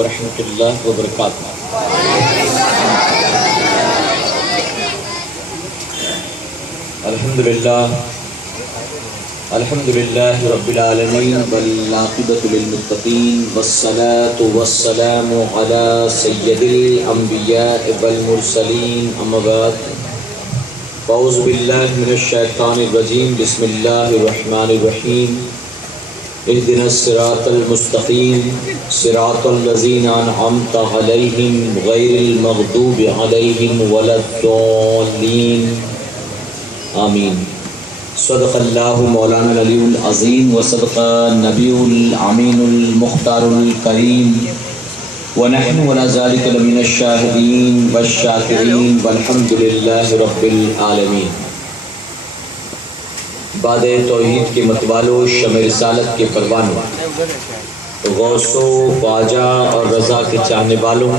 ورحمۃ اللہ وبرکاتہ۔ الحمدللہ رب العالمین والعاقبۃ للمتقین والصلاة والسلام علی سید الانبیاء والمرسلین اما بعد اعوذ باللہ من الشیطان الرجیم بسم اللہ الرحمن الرحیم اهدنا الصراط المستقیم صراط الذین انعمت علیہم غیر المغضوب علیہم ولا الضالین آمین۔ صدق اللہ مولانا العلی العظیم و صدق نبی الامین المختار الکریم ونحن ولا ذلک لمن الشاہدین والشاکرین والحمد للہ رب العالمین۔ باد توحید کے متوالوں، شمع رسالت کے پروانوں، غوث و خواجہ اور رضا کے چاہنے والوں،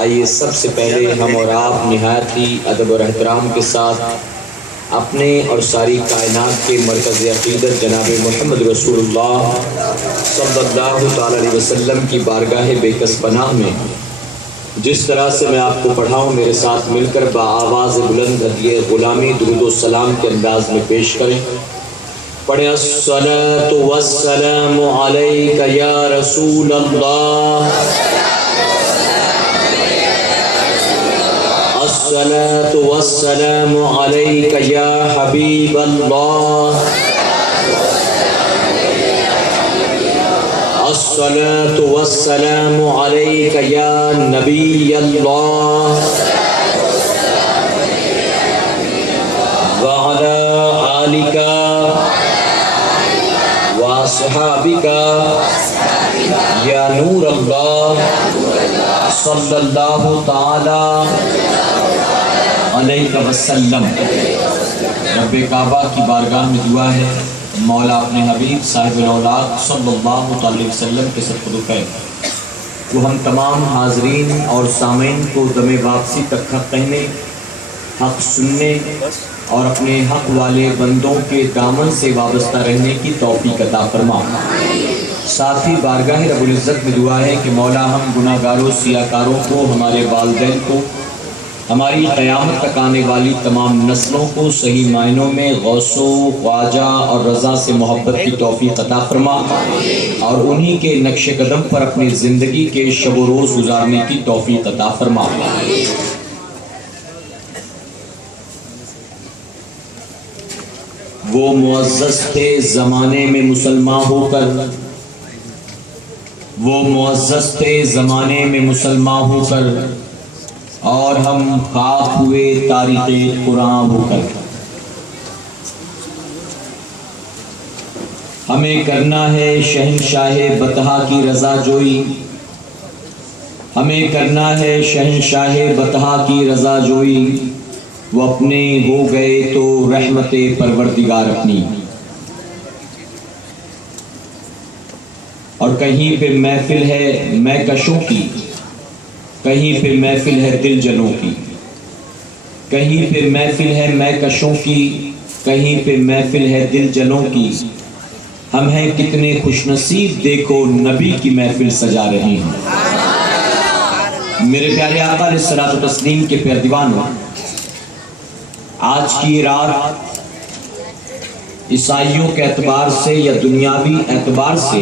آئیے سب سے پہلے ہم اور آپ نہایت ہی ادب اور احترام کے ساتھ اپنے اور ساری کائنات کے مرکز عقیدت جناب محمد رسول اللہ صلی اللہ تعالی علیہ وسلم کی بارگاہ بے کس پناہ میں جس طرح سے میں آپ کو پڑھاؤں میرے ساتھ مل کر بآواز بلند ہدیہ غلامی درود و سلام کے انداز میں پیش کریں۔ پڑھیں الصلاۃ والسلام علیک یا رسول اللہ، الصلاۃ والسلام علیک یا حبیب اللہ، الصلاۃ والسلام علیک یا نبی اللہ وعلی آلک واصحابک یا نور اللہ صلی اللہ تعالی علیہ وسلم۔ رب کعبہ کی بارگاہ میں دعا ہے مولا اپنے حبیب صاحب الاولاد صلی اللہ علیہ وسلم کے صدقہ خیر وہ ہم تمام حاضرین اور سامعین کو دم واپسی تک حق کہنے، حق سننے اور اپنے حق والے بندوں کے دامن سے وابستہ رہنے کی توفیق عطا فرما۔ ساتھ ہی بارگاہ رب العزت میں دعا ہے کہ مولا ہم گناہ گاروں، سیاہ کاروں کو، ہمارے والدین کو، ہماری قیامت تک آنے والی تمام نسلوں کو صحیح معنوں میں غوث و خواجہ اور رضا سے محبت کی توفیق عطا فرما اور انہی کے نقش قدم پر اپنی زندگی کے شب و روز گزارنے کی توفیق عطا فرما۔ وہ معزز تھے زمانے میں مسلمان ہو کر، وہ معزز تھے زمانے میں مسلمان ہو کر، اور ہم خاک ہوئے تاریخ قرآن ہو کر۔ ہمیں کرنا ہے شہنشاہ بطحا کی رضا جوئی، ہمیں کرنا ہے شہنشاہ بطحا کی رضا جوئی، وہ اپنے ہو گئے تو رحمت پروردگار اپنی۔ اور کہیں پہ محفل ہے میں کشوں کی، کہیں پہ محفل ہے دل جنوں کی، کہیں پہ محفل ہے میں کشوں کی، کہیں پہ محفل ہے دل جنوں کی۔ ہم ہیں کتنے خوش نصیب دیکھو نبی کی محفل سجا رہے ہیں۔ میرے پیارے آقا علیہ الصلوۃ والتسلیم کے پیارے دیوانوں، آج کی رات عیسائیوں کے اعتبار سے یا دنیاوی اعتبار سے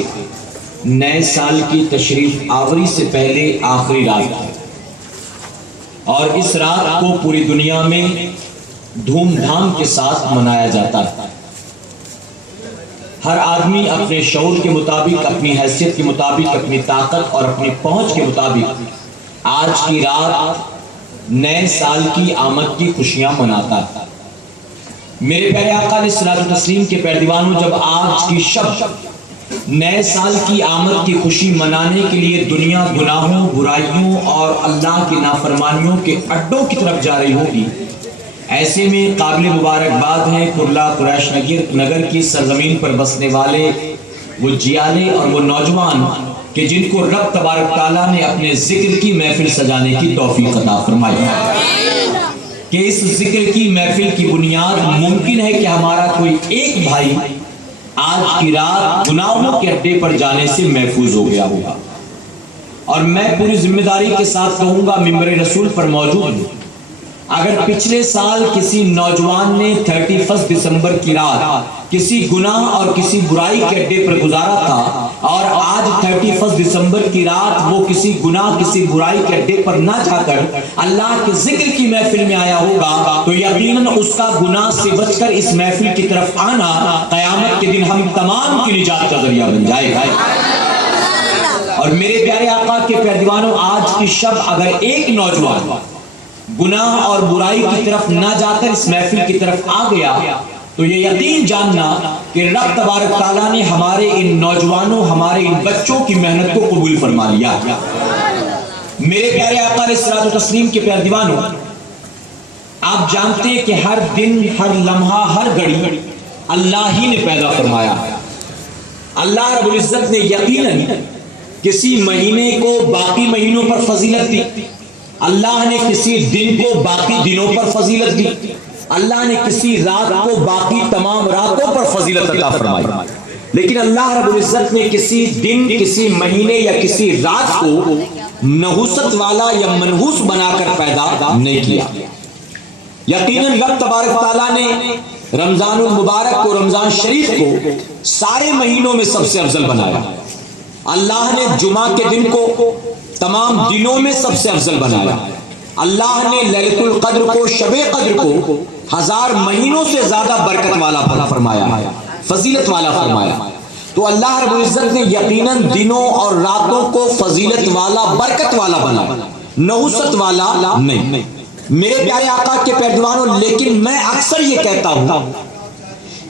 نئے سال کی تشریف آوری سے پہلے آخری رات ہے، اور اس رات کو پوری دنیا میں دھوم دھام کے ساتھ منایا جاتا ہے۔ ہر آدمی اپنے شعور کے مطابق، اپنی حیثیت کے مطابق، اپنی طاقت اور اپنی پہنچ کے مطابق آج کی رات نئے سال کی آمد کی خوشیاں مناتا ہے۔ میرے پیارے آقا علیہ الصلوۃ والتسلیم کے پیارے دیوانوں، جب آج کی شب نئے سال کی آمد کی خوشی منانے کے لیے دنیا گناہوں، برائیوں اور اللہ کی نافرمانیوں کے اڈوں کی طرف جا رہی ہوگی، ایسے میں قابل مبارکباد ہے کرلا قریش نگر کی سرزمین پر بسنے والے وہ جیالے اور وہ نوجوان کہ جن کو رب تبارک تعالیٰ نے اپنے ذکر کی محفل سجانے کی توفیق عطا فرمائی، کہ اس ذکر کی محفل کی بنیاد ممکن ہے کہ ہمارا کوئی ایک بھائی آج کی رات گناہوں کے اڈے پر جانے سے محفوظ ہو گیا ہوگا، اور میں پوری ذمہ داری کے ساتھ کہوں گا، ممبر رسول پر موجود ہوں، اگر پچھلے سال کسی نوجوان نے 31 دسمبر کی رات کسی گناہ اور کسی برائی کے اڈے پر گزارا تھا، اور آج 31 دسمبر کی رات وہ کسی گناہ کسی برائی کے اڈے پر نہ جا کر اللہ کے ذکر کی محفل میں آیا ہوگا، تو یقیناً اس کا گناہ سے بچ کر اس محفل کی طرف آنا قیامت کے دن ہم تمام کی نجات کا ذریعہ بن جائے گا۔ اور میرے پیارے آقا کے پیارے دیوانوں، آج کی شب اگر ایک نوجوان گناہ اور برائی کی طرف نہ جا کر اس محفل کی طرف آ گیا، تو یہ یقین جاننا کہ رب تبارک تعالیٰ نے ہمارے ان نوجوانوں، ہمارے ان بچوں کی محنت کو قبول فرما لیا۔ میرے پیارے آقا علیہ الصلوۃ والتسلیم کے پیارے دیوانوں، آپ جانتے ہیں کہ ہر دن، ہر لمحہ، ہر گھڑی اللہ ہی نے پیدا فرمایا۔ اللہ رب العزت نے یقیناً کسی مہینے کو باقی مہینوں پر فضیلت دی، اللہ نے کسی دن کو باقی دنوں پر فضیلت دی، اللہ نے کسی رات کو باقی تمام راتوں پر فضیلت عطا فرمائی، لیکن اللہ رب العزت نے کسی دن، کسی مہینے یا کسی رات کو نحوست والا یا منحوس بنا کر پیدا نہیں کیا۔ یقیناً رب تبارک تعالیٰ نے رمضان المبارک کو، رمضان شریف کو سارے مہینوں میں سب سے افضل بنایا۔ اللہ نے جمعہ کے دن کو تمام دنوں میں سب سے افضل بنایا۔ اللہ نے لیلۃ القدر کو، شب قدر کو 1000 مہینوں سے زیادہ برکت والا فرمایا، فضیلت والا فرمایا۔ تو اللہ رب العزت نے یقیناً دنوں اور راتوں کو فضیلت والا، برکت والا بنایا، نحوست والا نہیں۔ میرے پیارے آقا کے پیارے دیوانوں، لیکن میں اکثر یہ کہتا ہوں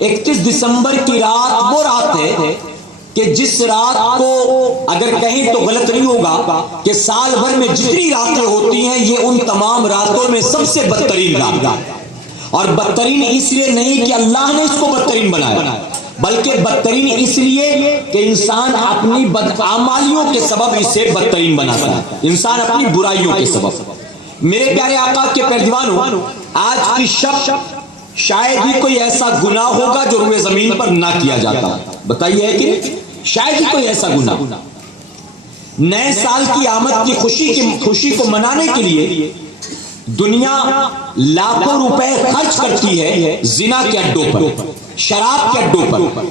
31 دسمبر کی رات وہ رات ہے کہ جس رات کو اگر کہیں تو غلط نہیں ہوگا کہ سال بھر میں جتنی راتیں ہوتی ہیں یہ ان تمام راتوں میں سب سے بدترین رات ہے۔ اور بدترین اس لیے نہیں کہ اللہ نے اس کو بدترین بنایا، بلکہ بدترین اس لیے کہ انسان اپنی بدعمالیوں کے سبب اسے بدترین بناتا ہے، انسان اپنی برائیوں کے سبب۔ میرے پیارے آقا کے پیارے دیوانوں، آج کی شب شاید ہی کوئی ایسا گناہ ہوگا جو روئے زمین پر نہ کیا جاتا، بتائیے ہے کہ شاید ہی کوئی ایسا گناہ۔ نئے سال کی آمد کی خوشی کو منانے کے لیے دنیا لاکھوں روپے خرچ کرتی ہے زنا کے اڈوں پر، شراب کے اڈوں پر،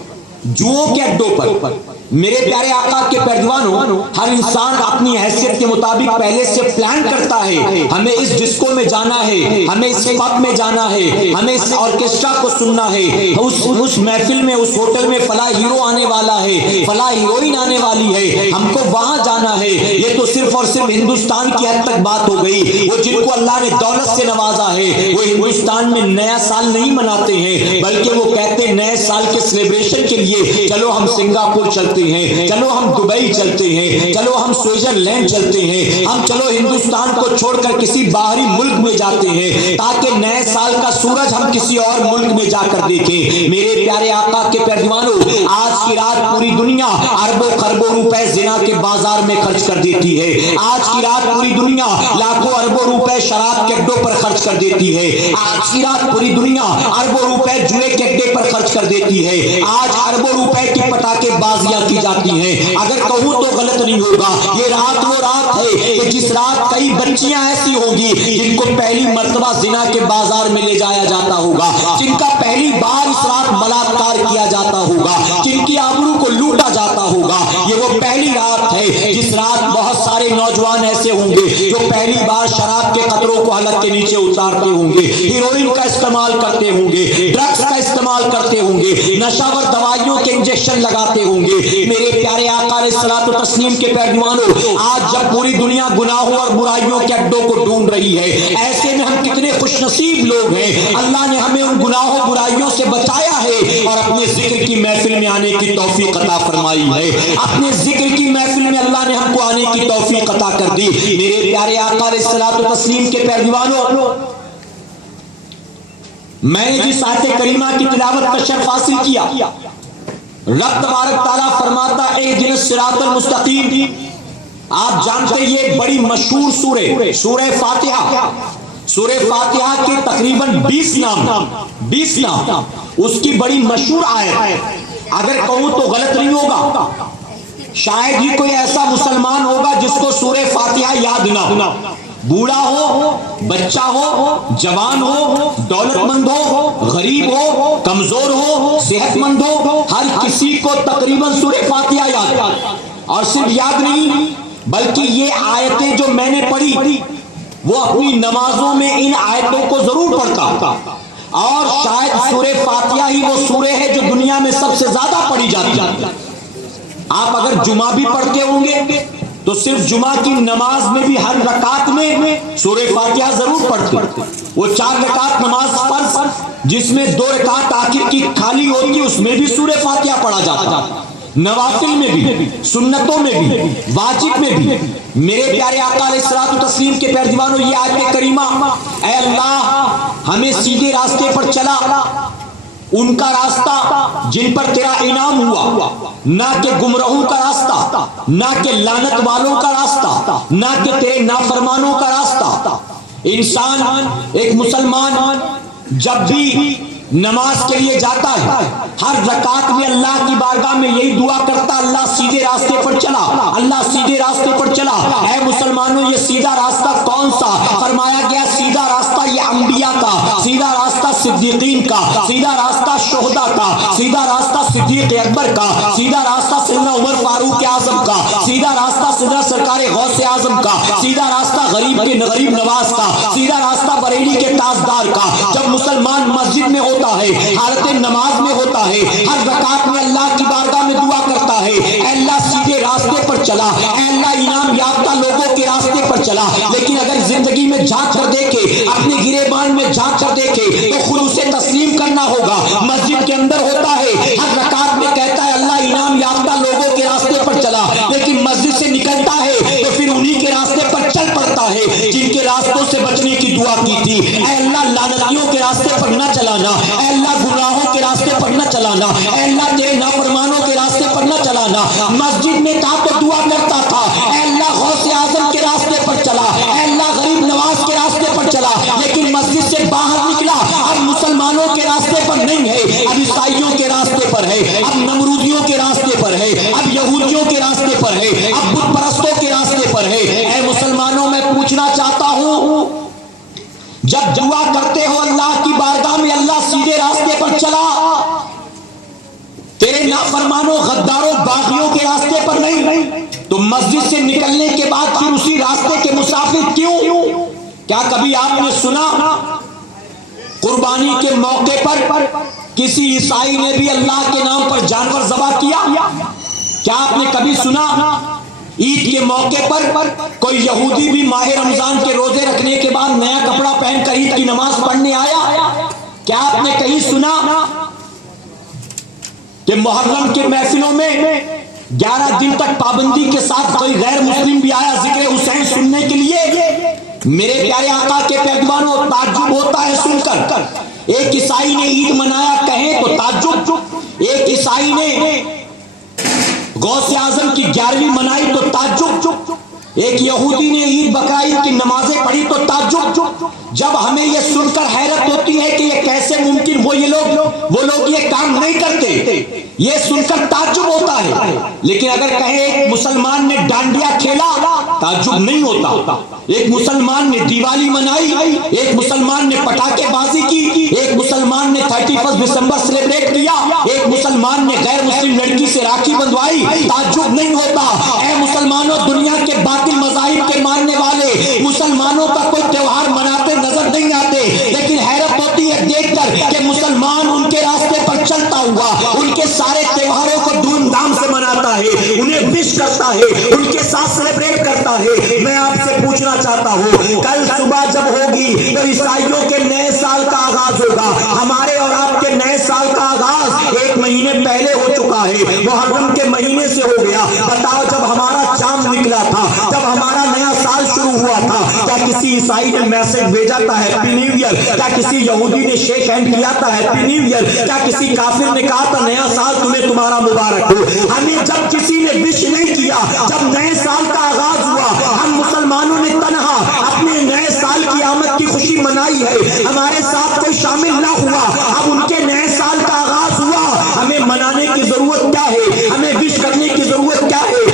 جوؤں کے اڈوں پر۔ میرے پیارے آقا کے پیارے دیوانوں، ہر انسان اپنی حیثیت کے مطابق پہلے سے پلان کرتا ہے، ہمیں اس ڈسکو میں جانا ہے، ہمیں اس پب میں جانا ہے، ہمیں اس آرکیسٹرا کو سننا ہے، اس محفل میں، اس ہوٹل میں فلاں ہیرو آنے والا ہے، فلاں ہیروئن آنے والی ہے، ہم کو وہاں جانا ہے۔ یہ تو صرف اور صرف ہندوستان کی حد تک بات ہو گئی۔ وہ جن کو اللہ نے دولت سے نوازا ہے وہ ہندوستان میں نیا سال نہیں مناتے ہیں، بلکہ وہ کہتے ہیں نئے سال کے سیلیبریشن کے لیے چلو ہم سنگاپور چلتے ہیں، چلو ہم دبئی چلتے ہیں، چلو ہم سوئٹزرلینڈ چلتے ہیں، ہم چلو ہندوستان کو چھوڑ کر کسی باہری ملک میں جاتے ہیں تاکہ نئے سال کا سورج ہم کسی اور ملک میں جا کر دیکھیں۔ میرے پیارے آقا کے پیارے دیوانوں، آج کی رات پوری دنیا اربوں خربوں روپے زنا کے بازار میں خرچ کر دیتی ہے۔ آج کی رات پوری دنیا لاکھوں اربوں روپے شراب کے اڈوں پر خرچ کر دیتی ہے۔ آج کی رات پوری دنیا اربوں روپے جوئے کے اڈے پر خرچ کر دیتی ہے۔ آج اربوں روپے کی پٹاخے بازیاں کی جاتی ہیں۔ اگر کہوں تو غلط نہیں ہوگا، یہ رات وہ رات ہے کہ جس رات کئی بچیاں ایسی ہوں گی جن کو پہلی مرتبہ زنا کے بازار میں لے جایا جاتا ہوگا، جن کا پہلی بار اس رات بلاత్కాر کیا جاتا ہوگا، جن کی آبرو کو لوٹا جاتا ہوگا۔ یہ وہ پہلی رات ہے جس رات بہت سارے نوجوان ایسے ہوں گے جو پہلی بار شراب کے قطروں کو حلق کے نیچے اتارتے ہوں گے، ہیروئن کا استعمال کرتے ہوں گے، ڈرگس کا استعمال کرتے ہوں گے، نشاور دوائیوں کے انجیکشن لگاتے ہوں گے۔ میرے پیارے آقا علیہ الصلوۃ والتسلیم کے پیارے دیوانوں، آج جب پوری دنیا گناہوں اور برائیوں کے اڈوں کو ڈھونڈ رہی ہے، ایسے میں ہم کتنے خوش نصیب لوگ ہیں، اللہ نے ہمیں ان گناہوں برائیوں سے بچایا ہے اور اپنے ذکر کی محفل میں آنے کی توفیق عطا فرمائی ہے۔ اپنے ذکر کی محفل میں اللہ نے ہم کو آنے کی توفیق عطا کر دی۔ میرے پیارے آقا علیہ الصلوۃ والتسلیم کے پیارے دیوانوں، میں نے جس آیت کریمہ کی تلاوت کا شرف حاصل کیا، رب تبارک تعالیٰ فرماتا ہے اہدنا الصراط المستقیم۔ آپ جانتے ہیں یہ بڑی مشہور سورہ فاتحہ، سورہ فاتحہ کے تقریباً 20 نام، اس کی بڑی مشہور آیت، اگر کہوں تو غلط نہیں ہوگا شاید ہی کوئی ایسا مسلمان ہوگا جس کو سورہ فاتحہ یاد نہ ہو، بوڑھا ہو، بچہ ہو، جوان ہو، دولت مند ہو، غریب ہو، کمزور ہو، صحت مند ہو، ہر کسی کو تقریباً سورہ فاتحہ یاد ہے۔ اور صرف یاد نہیں بلکہ یہ آیتیں جو میں نے پڑھی وہ اپنی نمازوں میں ان آیتوں کو ضرور پڑھتا، اور شاید سورہ فاتحہ ہی وہ سورہ ہے جو دنیا میں سب سے زیادہ پڑھی جاتی ہے۔ آپ اگر جمعہ بھی پڑھتے ہوں گے تو صرف جمعہ کی نماز میں بھی ہر رکعت میں سورہ فاتحہ ضرور پڑھتے۔ وہ 4 رکعت نماز فرض جس میں 2 رکعت آخر کی خالی ہوتی ہے، اس میں بھی سورہ فاتحہ پڑھا جاتا، نوافل میں بھی، سنتوں میں بھی، واجب میں بھی۔ میرے پیارے آقا علیہ الصلوۃ والتسلیم کے پیروانوں، یہ آیت کریمہ، اے اللہ ہمیں سیدھے راستے پر چلا، ان کا راستہ جن پر تیرا انعام ہوا، نہ کہ گمراہوں کا راستہ، نہ کہ لعنت والوں کا راستہ، نہ کہ تیرے نافرمانوں کا راستہ۔ انسان، ایک مسلمان جب بھی نماز کے لیے جاتا ہے، ہر رکعت میں اللہ کی بارگاہ میں یہی دعا کرتا، اللہ سیدھے راستے پر چلا، اللہ سیدھے راستے پر چلا۔ اے مسلمانوں، یہ سیدھا راستہ کون سا؟ فرمایا گیا سیدھا راستہ یہ انبیاء کا، سیدھا راستہ صدیقین کا، سیدھا راستہ شہداء کا، سیدھا راستہ صدیق اکبر کا، سیدھا راستہ سیدنا عمر فاروق اعظم کا، سیدھا راستہ سیدنا سرکار غوث اعظم کا، سیدھا راستہ غریب کے غریب نواز کا، سیدھا راستہ بریلی کے تاجدار کا۔ جب مسلمان مسجد میں ہوتا ہے، حالت نماز میں ہوتا ہے، ہر رکعت میں اللہ کی بارگاہ میں دعا کرتا ہے، اے اللہ سیدھے راستے پر چلا، اے اللہ انعام یافتہ لوگوں کے راستے پر چلا۔ لیکن اگر زندگی میں جھانک کر دیکھے، اپنے گریبان میں جھانک کر دیکھے تو خود اسے تسلیم کرنا ہوگا۔ مسجد کے اندر ہوتا ہے، ہر رکعت میں کہتا ہے اللہ انعام یافتہ لوگوں کے راستے پر چلا، لیکن مسجد سے نکلتا ہے تو پھر انہی کے راستے پر چل پڑتا ہے جن کے راستوں سے بچنے کی دعا کی تھی۔ اے اللہ لعنتیوں کے راستے پر نہ چلانا، اے اللہ گناہوں کے راستے پر نہ چلانا، اے اللہ تیرے نافرمانوں کے راستے پر نہ چلانا۔ مسجد میں تھا تو دعا کرتا تھا، اے اللہ غوث اعظم کے راستے پر چلا، اے اللہ غریب نواز کے راستے پر چلا۔ لیکن مسجد سے باہر نکلا، اب مسلمانوں کے راستے پر نہیں ہے، اب عیسائیوں کے راستے پر ہے، اب نمرودیوں کے راستے پر ہے، اب یہودیوں کے راستے پر ہے، اب بت پرستوں کے راستے پر ہے۔ اے مسلمانوں، میں پوچھنا چاہتا ہوں، جب دعا کرتے ہو اللہ کی بارگاہ میں اللہ سیدھے راستے پر چلا، تیرے نافرمانوں غداروں باغیوں کے راستے پر نہیں، تو مسجد سے نکلنے کے بعد پھر اسی راستے کے مسافر کیوں؟ کیا کبھی آپ نے سنا قربانی کے موقع پر کسی عیسائی نے بھی اللہ کے نام پر جانور ذبح کیا؟ کیا آپ نے کبھی سنا عید کے موقع پر کوئی یہودی بھی ماہ رمضان کے روزے رکھنے کے بعد نیا کپڑا پہن کر عید کی نماز پڑھنے آیا؟ کیا آپ نے کہیں سنا کہ محرم کے محفلوں میں 11 دن تک پابندی کے ساتھ کوئی غیر مسلم بھی آیا ذکر حسین سننے کے لیے؟ میرے پیارے آقا کے پیغمبروں، تعجب ہوتا ہے سن کر، ایک عیسائی نے عید منایا کہیں تو تعجب، ایک عیسائی نے غوث اعظم کی 11ویں منائی تو تعجب، ایک یہودی نے عید بقرعید کی نمازیں پڑھی تو تعجب۔ جب ہمیں یہ سن کر حیرت ہوتی ہے کہ یہ کیسے ممکن، وہ لوگ یہ کام نہیں کرتے، یہ سن کر تعجب ہوتا ہے۔ لیکن اگر کہیں ایک مسلمان نے ڈانڈیا کھیلا، تعجب نہیں ہوتا۔ ایک مسلمان نے دیوالی منائی، ایک مسلمان نے پٹاخے بازی کی، ایک مسلمان نے 31 دسمبر سیلیبریٹ کیا، ایک مسلمان نے غیر مسلم لڑکی سے راکھی بندھوائی، تعجب نہیں ہوتا۔ اے مسلمانوں، دنیا کے باطل مذاہب کے ماننے والے مسلمانوں کا کوئی تہوار مناتے نظر نہیں آتے، لیکن حیرت ہوتی ہے دیکھ کر کہ مسلمان ان کے راستے پر چلتا ہوا ان کے سارے تہواروں کو دھوم دھام سے مناتا ہے، انہیں وش کرتا ہے، ان کے ساتھ سیلیبریٹ کرتا ہے۔ میں آپ سے پوچھنا چاہتا ہوں، کل صبح جب ہوگی تو عیسائیوں کے نئے سال کا آغاز ہوگا، ہمارے اور آپ کے نئے سال کا آغاز 1 مہینے پہلے ہو چکا ہے، محرم کے مہینے سے ہو گیا۔ بتاؤ، جب ہمارا چاند نکلا تھا، جب ہمارا نیا سال شروع ہوا تھا، کیا کسی عیسائی نے میسج بھیجا تھا ہیپی نیو ایئر؟ کیا کسی یہودی نے شیک ہینڈ کیا تھا ہیپی نیو ایئر؟ کیا کسی کافر نے کہا تھا نیا سال تمہیں تمہارا مبارک ہو؟ ہمیں جب کسی نے وش نہیں کیا، جب نئے سال کا آغاز ہوا، ہم مسلمانوں نے تنہا اپنے نئے سال کی آمد کی خوشی منائی ہے، ہمارے ساتھ کوئی شامل نہ ہوا۔ اب ان کے نئے سال کا آغاز ہوا، ہمیں منانے کی ضرورت کیا ہے؟ ہمیں وش کرنے کی ضرورت کیا ہے؟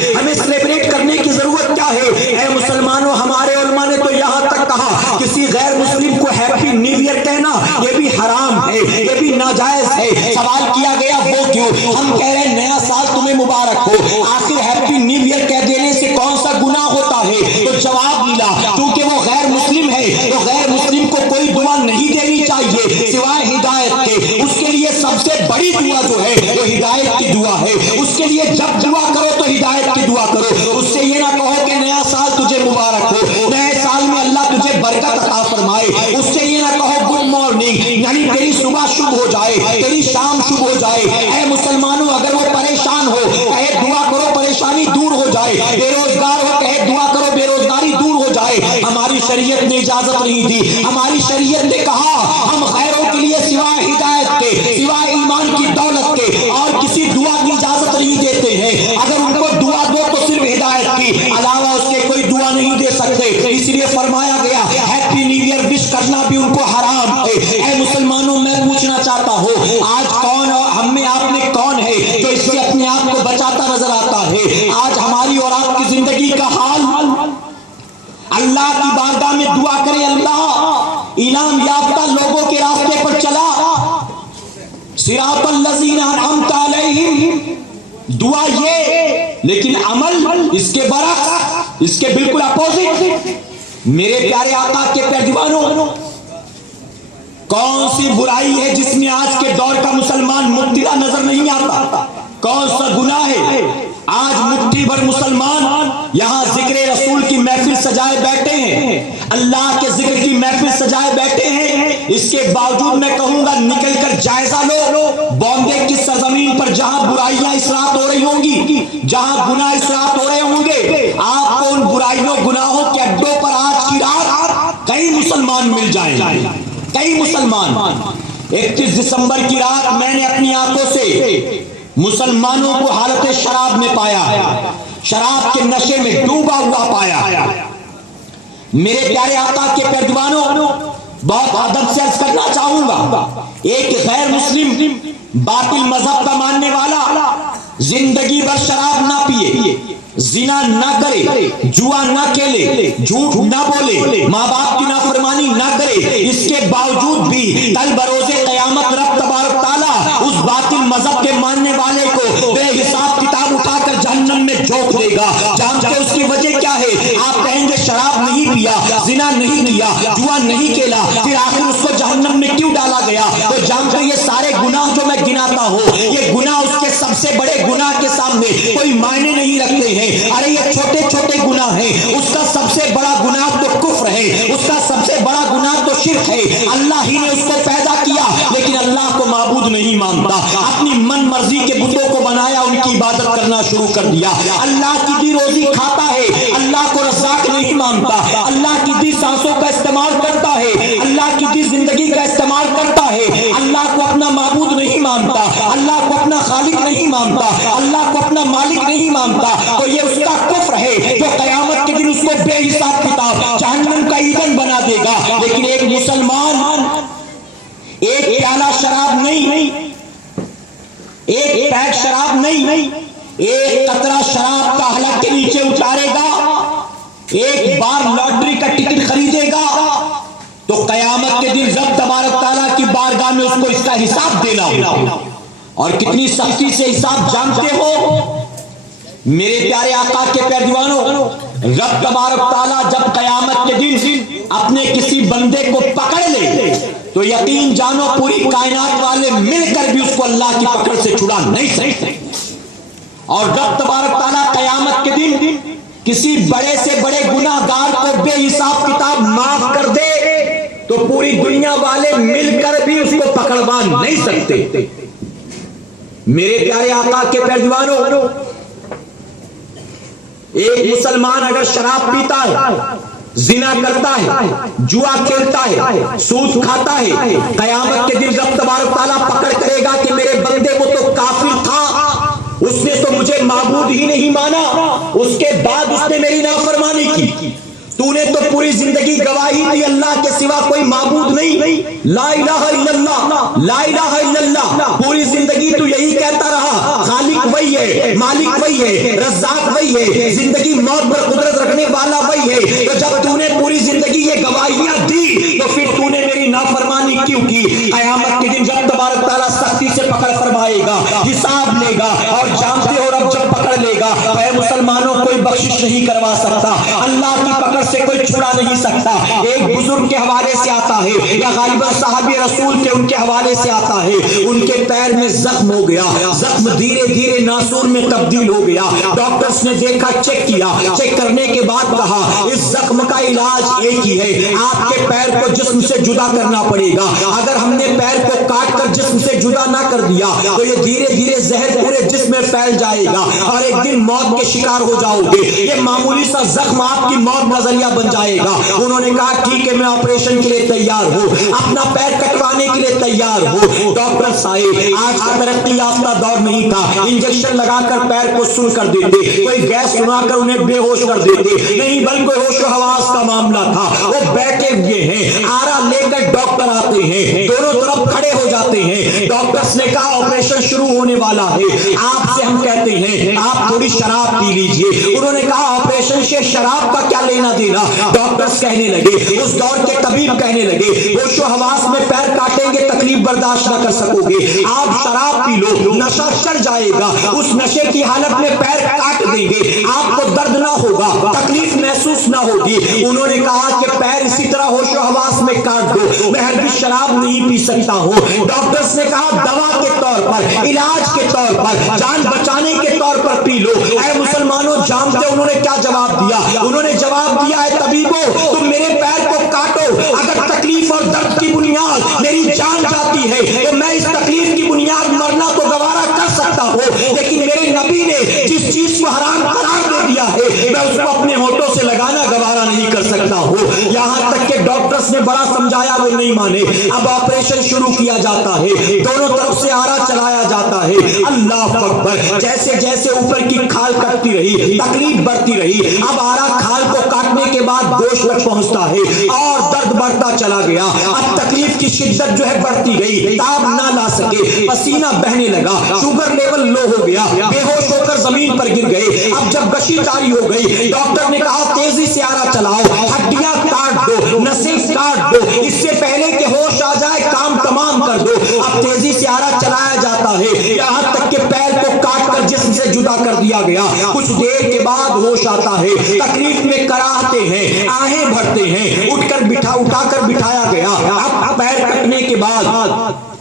گناہ ہوتا ہے تو جواب ملا کیونکہ وہ غیر مسلم ہے تو غیر مسلم کو کوئی دعا نہیں دینی چاہیے سوائے ہدایت کے. اس کے لیے سب سے بڑی دعا جو ہے وہ ہدایت کی دعا ہے. اس کے لیے جب دعا کرو تو ہدایت کی دعا کرو. اس سے یہ نہ کہو کہ نیا سال تجھے مبارک ہو, نئے سال میں اللہ تجھے برکت عطا فرمائے. اس سے یہ نہ کہو گڈ مارننگ, یعنی تیری صبح شب ہو جائے, تیری شام شب ہو جائے. اے مسلمانوں, اگر وہ پریشان ہو کہے دعا کرو پریشانی دور ہو جائے, بے روزگار ہو کہے دعا کرو بے روزگاری دور ہو جائے. ہماری شریعت نے اجازت نہیں دی. ہماری شریعت نے کہا ہم غیروں کے لیے سوائے ہدایت کے, سوائے ایمان کی دولت کے اور کسی دعا کی اجازت نہیں دیتے ہیں. اگر ان کو دعا دو تو صرف ہدایت کی, علاوہ اس کے کوئی دعا نہیں دے سکتے. اس لیے فرمایا گیا ہیپی نیو ایئر وش کرنا بھی ان کو حرام ہے. اے مسلمانوں, میں پوچھنا چاہتا ہوں آج کون ہم میں آپ میں کون ہے جو اس سے اپنے آپ کو بچاتا نظر آتا ہے؟ آج ہماری اور آپ کی زندگی کا حال اللہ کی بارگاہ میں دعا کرے, اللہ انعام یافتہ لوگوں کے راستے پر چلا, صراط الذین انعمت علیہم, دعا یہ, لیکن عمل اس کے برعکس, اس کے بالکل اپوزٹ. میرے پیارے آقا کے پیروانوں, کون سی برائی ہے جس میں آج کے دور کا مسلمان مبتلا نظر نہیں آتا؟ کون سا گناہ ہے؟ آج مٹھی بھر مسلمان یہاں ذکر رسول کی محفل سجائے بیٹھے ہیں, اللہ کے ذکر کی محفل سجائے بیٹھے ہیں. اس کے باوجود میں کہوں گا نکل کر جائزہ لو بومبے کی سرزمین پر جہاں برائیاں اسرات ہو رہی ہوں گی, جہاں گناہ اسرات ہو رہے ہوں گے, آپ کو ان برائیوں گناہوں کے اڈوں پر آج کی رات کئی مسلمان مل جائیں, کئی مسلمان. 31 دسمبر کی رات میں نے اپنی آنکھوں سے مسلمانوں کو حالت شراب میں پایا, شراب کے نشے میں ڈوبا ہوا پایا. میرے پیارے آقا کے پیروانوں, بہت ادب سے عرض کرنا چاہوں گا, ایک غیر مسلم باطل مذہب کا ماننے والا زندگی بھر شراب نہ پیے, زنا نہ کرے, جوا نہ کھیلے, جھوٹ نہ بولے, ماں باپ کی نافرمانی نہ کرے, اس کے باوجود بھی کل بروز قیامت رب تبارک تعالیٰ اس باطل مذہب کے ماننے والے کو بے حساب کتاب اٹھا کر جہنم میں جھونک دے گا. جانتے اس کی وجہ کیا ہے؟ آپ کہیں گے شراب نہیں پیا, زنا نہیں کیا, جوا نہیں کھیلا, پھر آخر اس کو جہنم میں کیوں ڈالا گیا؟ تو جانتے یہ سارے گناہ جو میں گناتا ہوں, یہ گناہ اس کے سب سے بڑے گناہ کے سامنے کوئی معنی نہیں رکھتے ہیں. ارے یہ چھوٹے چھوٹے گناہ ہیں, اس کا سب سے بڑا گناہ تو کفر ہے, اس کا سب سے بڑا گناہ تو شرک ہے. اللہ ہی نے اس کو پیدا کیا لیکن اللہ کو معبود نہیں مانتا, اپنی من مرضی کے بتوں کو بنایا, ان کی عبادت کرنا شروع کر دیا. اللہ کی دی روزی کھاتا ہے, اللہ کو رزاق نہیں مانتا, اللہ کی دی سانسوں کا استعمال کرتا ہے, اللہ کی دی زندگی کا استعمال کرتا ہے, اللہ کو اپنا معبود نہیں مانتا, اللہ کو اپنا خالق نہیں مانتا, اللہ کو اپنا مالک نہیں مانتا, تو یہ اس کا کفر ہے جو قیامت کے دن اس کو بے حساب کتاب جہنم کا ایندھن بنا دے گا. لیکن ایک مسلمان ایک پیالہ شراب نہیں, ایک پیک شراب نہیں, ایک قطرہ شراب کا حلق کے نیچے اتارے گا, ایک بار لاٹری کا ٹکٹ خریدے گا, تو قیامت کے دن رب تبارک تعالیٰ کی بارگاہ میں اس کو اس کا حساب دینا ہوگا. اور کتنی سختی سے حساب جانتے ہو میرے پیارے آقا کے پیروانوں, رب تبارک تعالیٰ جب قیامت کے دن اپنے کسی بندے کو پکڑ لے تو یقین جانو پوری کائنات والے مل کر بھی اس کو اللہ کی پکڑ سے چھڑا نہیں سکتے. اور رب تبارک تعالیٰ قیامت کے دن کسی بڑے سے بڑے گناہ گار کو بے حساب کتاب معاف کر دے تو پوری دنیا والے مل کر بھی اس کو پکڑوا نہیں سکتے. میرے پیارے آقا کے پیروانوں, ایک مسلمان اگر شراب پیتا ہے, زنا کرتا ہے, جوا کھیلتا ہے, سود کھاتا ہے, قیامت کے دن رب تبارک تعالیٰ پکڑ کرے گا کہ میرے بندے وہ تو کافر تھا, اس نے تو مجھے معبود ہی نہیں مانا, اس کے بعد اس نے میری نافرمانی کی, تو نے تو پوری زندگی گواہی دی اللہ کے سوا کوئی معبود نہیں, لا الہ الا اللہ, لا الہ الا اللہ, پوری زندگی تو یہی کہتا رہا خالق وہی ہے, مالک وہی ہے, رزاق وہی ہے, زندگی موت پر قدرت رکھنے والا وہی ہے. تو جب تو نے پوری زندگی یہ گواہیاں دی تو پھر تو نے میری نافرمانی کیوں کی؟ قیامت کے دن جب تبارک تعالیٰ سختی سے پکڑ فرمائے گا, حساب لے گا, اور جانتے ہو رب جب پکڑ لے گا اے مسلمانوں کوئی بخشش کچھ نہیں کروا سکتا، اللہ کی پکڑ سے کوئی چھڑا نہیں سکتا۔ ایک بزرگ کے حوالے سے آتا ہے یا غالباً صحابی رسول کے ان کے حوالے سے آتا ہے، ان کے پیر میں زخم ہو گیا، زخم دھیرے دھیرے ناسور میں تبدیل ہو گیا۔ ڈاکٹرز نے دیکھا، چیک کیا، چیک کرنے کے بعد کہا اس زخم کا علاج ایک ہی ہے، آپ کے پیر کو جسم سے جدا کرنا پڑے گا۔ اگر ہم نے پیر کو کاٹ کر جسم سے جدا نہ کر دیا تو یہ دھیرے دھیرے زہر پورے جسم میں پھیل جائے گا اور ایک دن موت کے شکار ہو جاؤ گے۔ یہ معمولی سا زخم آپ کی موت نظریہ بن جائے گا۔ انہوں نے کہا ٹھیک ہے، میں آپریشن کے لیے تیار ہوں، اپنا پیر کٹوانے کے لیے تیار ہوں۔ ڈاکٹر صاحب آج کا ترقی یافتہ دور نہیں تھا، انجیکشن لگا کر پیر کو سن کر دیتے، کوئی گیس سنا کر انہیں بے ہوش کر دیتے، نہیں بلکہ ہوش و حواس کا معاملہ تھا۔ وہ بیٹھے ہوئے ہیں، آرا لے کر ڈاکٹر آتے ہیں، دونوں طرف کھڑے ہو جاتے ہیں۔ ڈاکٹرز نے کہا آپریشن شروع ہونے والا ہے، آپ سے ہم کہتے ہیں آپ تھوڑی شراب پی لیجئے۔ انہوں نے کہا آپریشن سے شراب کا کیا لینا دینا؟ ڈاکٹرز کہنے لگے، اس دور کے طبیب کہنے لگے ہوش و حواس میں پیر کاٹیں گے تکلیف برداشت نہ کر سکو گے، آپ شراب پی لو، نشہ چڑھ جائے گا، اس نشے کی حالت میں پیر کاٹ دیں گے، آپ کو درد نہ ہوگا، تکلیف محسوس نہ ہوگی۔ انہوں نے کہا کہ پیر اسی طرح ہوش و حواس میں کاٹ دو، میں ہرگز شراب نہیں پی سکتا ہوں۔ ڈاکٹرز نے کہا دوا کے طور پر، علاج کے طور پر، جان بچانے کے طور پر پی لو۔ اے مسلمانوں جانتے انہوں نے کیا جواب دیا؟ انہوں نے جواب دیا ہے طبیبوں تم میرے پیر کو کاٹو، اگر تکلیف اور درد کی بنیاد میری جان جاتی ہے تو میں اس تکلیف کی بنیاد مرنا تو گوارا کر سکتا ہوں، لیکن میرے نبی نے جس چیز کو حرام قرار دے دیا ہے میں اس کو اپنے ہونٹوں سے لگانا گوارا نہیں کر سکتا ہوں۔ یہاں تک کہ ڈاکٹرز نے بڑا سمجھایا، وہ نہیں مانے۔ اب آپریشن شروع کیا جاتا ہے، دونوں طرف سے آرا چلایا جاتا ہے، اللہ اکبر، جیسے جیسے اوپر کی کھال کٹتی رہی تکلیف بڑھتی رہی، اب آرا کھال کو کاٹنے کے بعد گوشت تک پہنچتا ہے اور درد بڑھتا چلا گیا، اب تکلیف کی شدت جو ہے بڑھتی گئی، تاب نہ لا سکے، پسینہ بہنے لگا، شوگر لیول لو ہو گیا، بے ہوش ہو کر زمین پر گر گئے۔ اب جب گشی جاری ہو گئی، ڈاکٹر نے کہا تیزی سے آرا چلاؤ، ہڈیاں کاٹ دو، نسیں کاٹ دو، اس سے پہلے کہ ہوش آ جائے کام تمام کر دو۔ اب تیزی سے آرا چلایا جاتا ہے، یہاں تک کہ پیر کو کاٹ کر جسم سے جدا کر دیا گیا۔ کچھ دیر کے بعد ہوش آتا ہے، تکلیف میں کراہتے ہیں، آہیں بھرتے ہیں، اٹھا کر بٹھایا گیا۔ اب پیر کٹنے کے بعد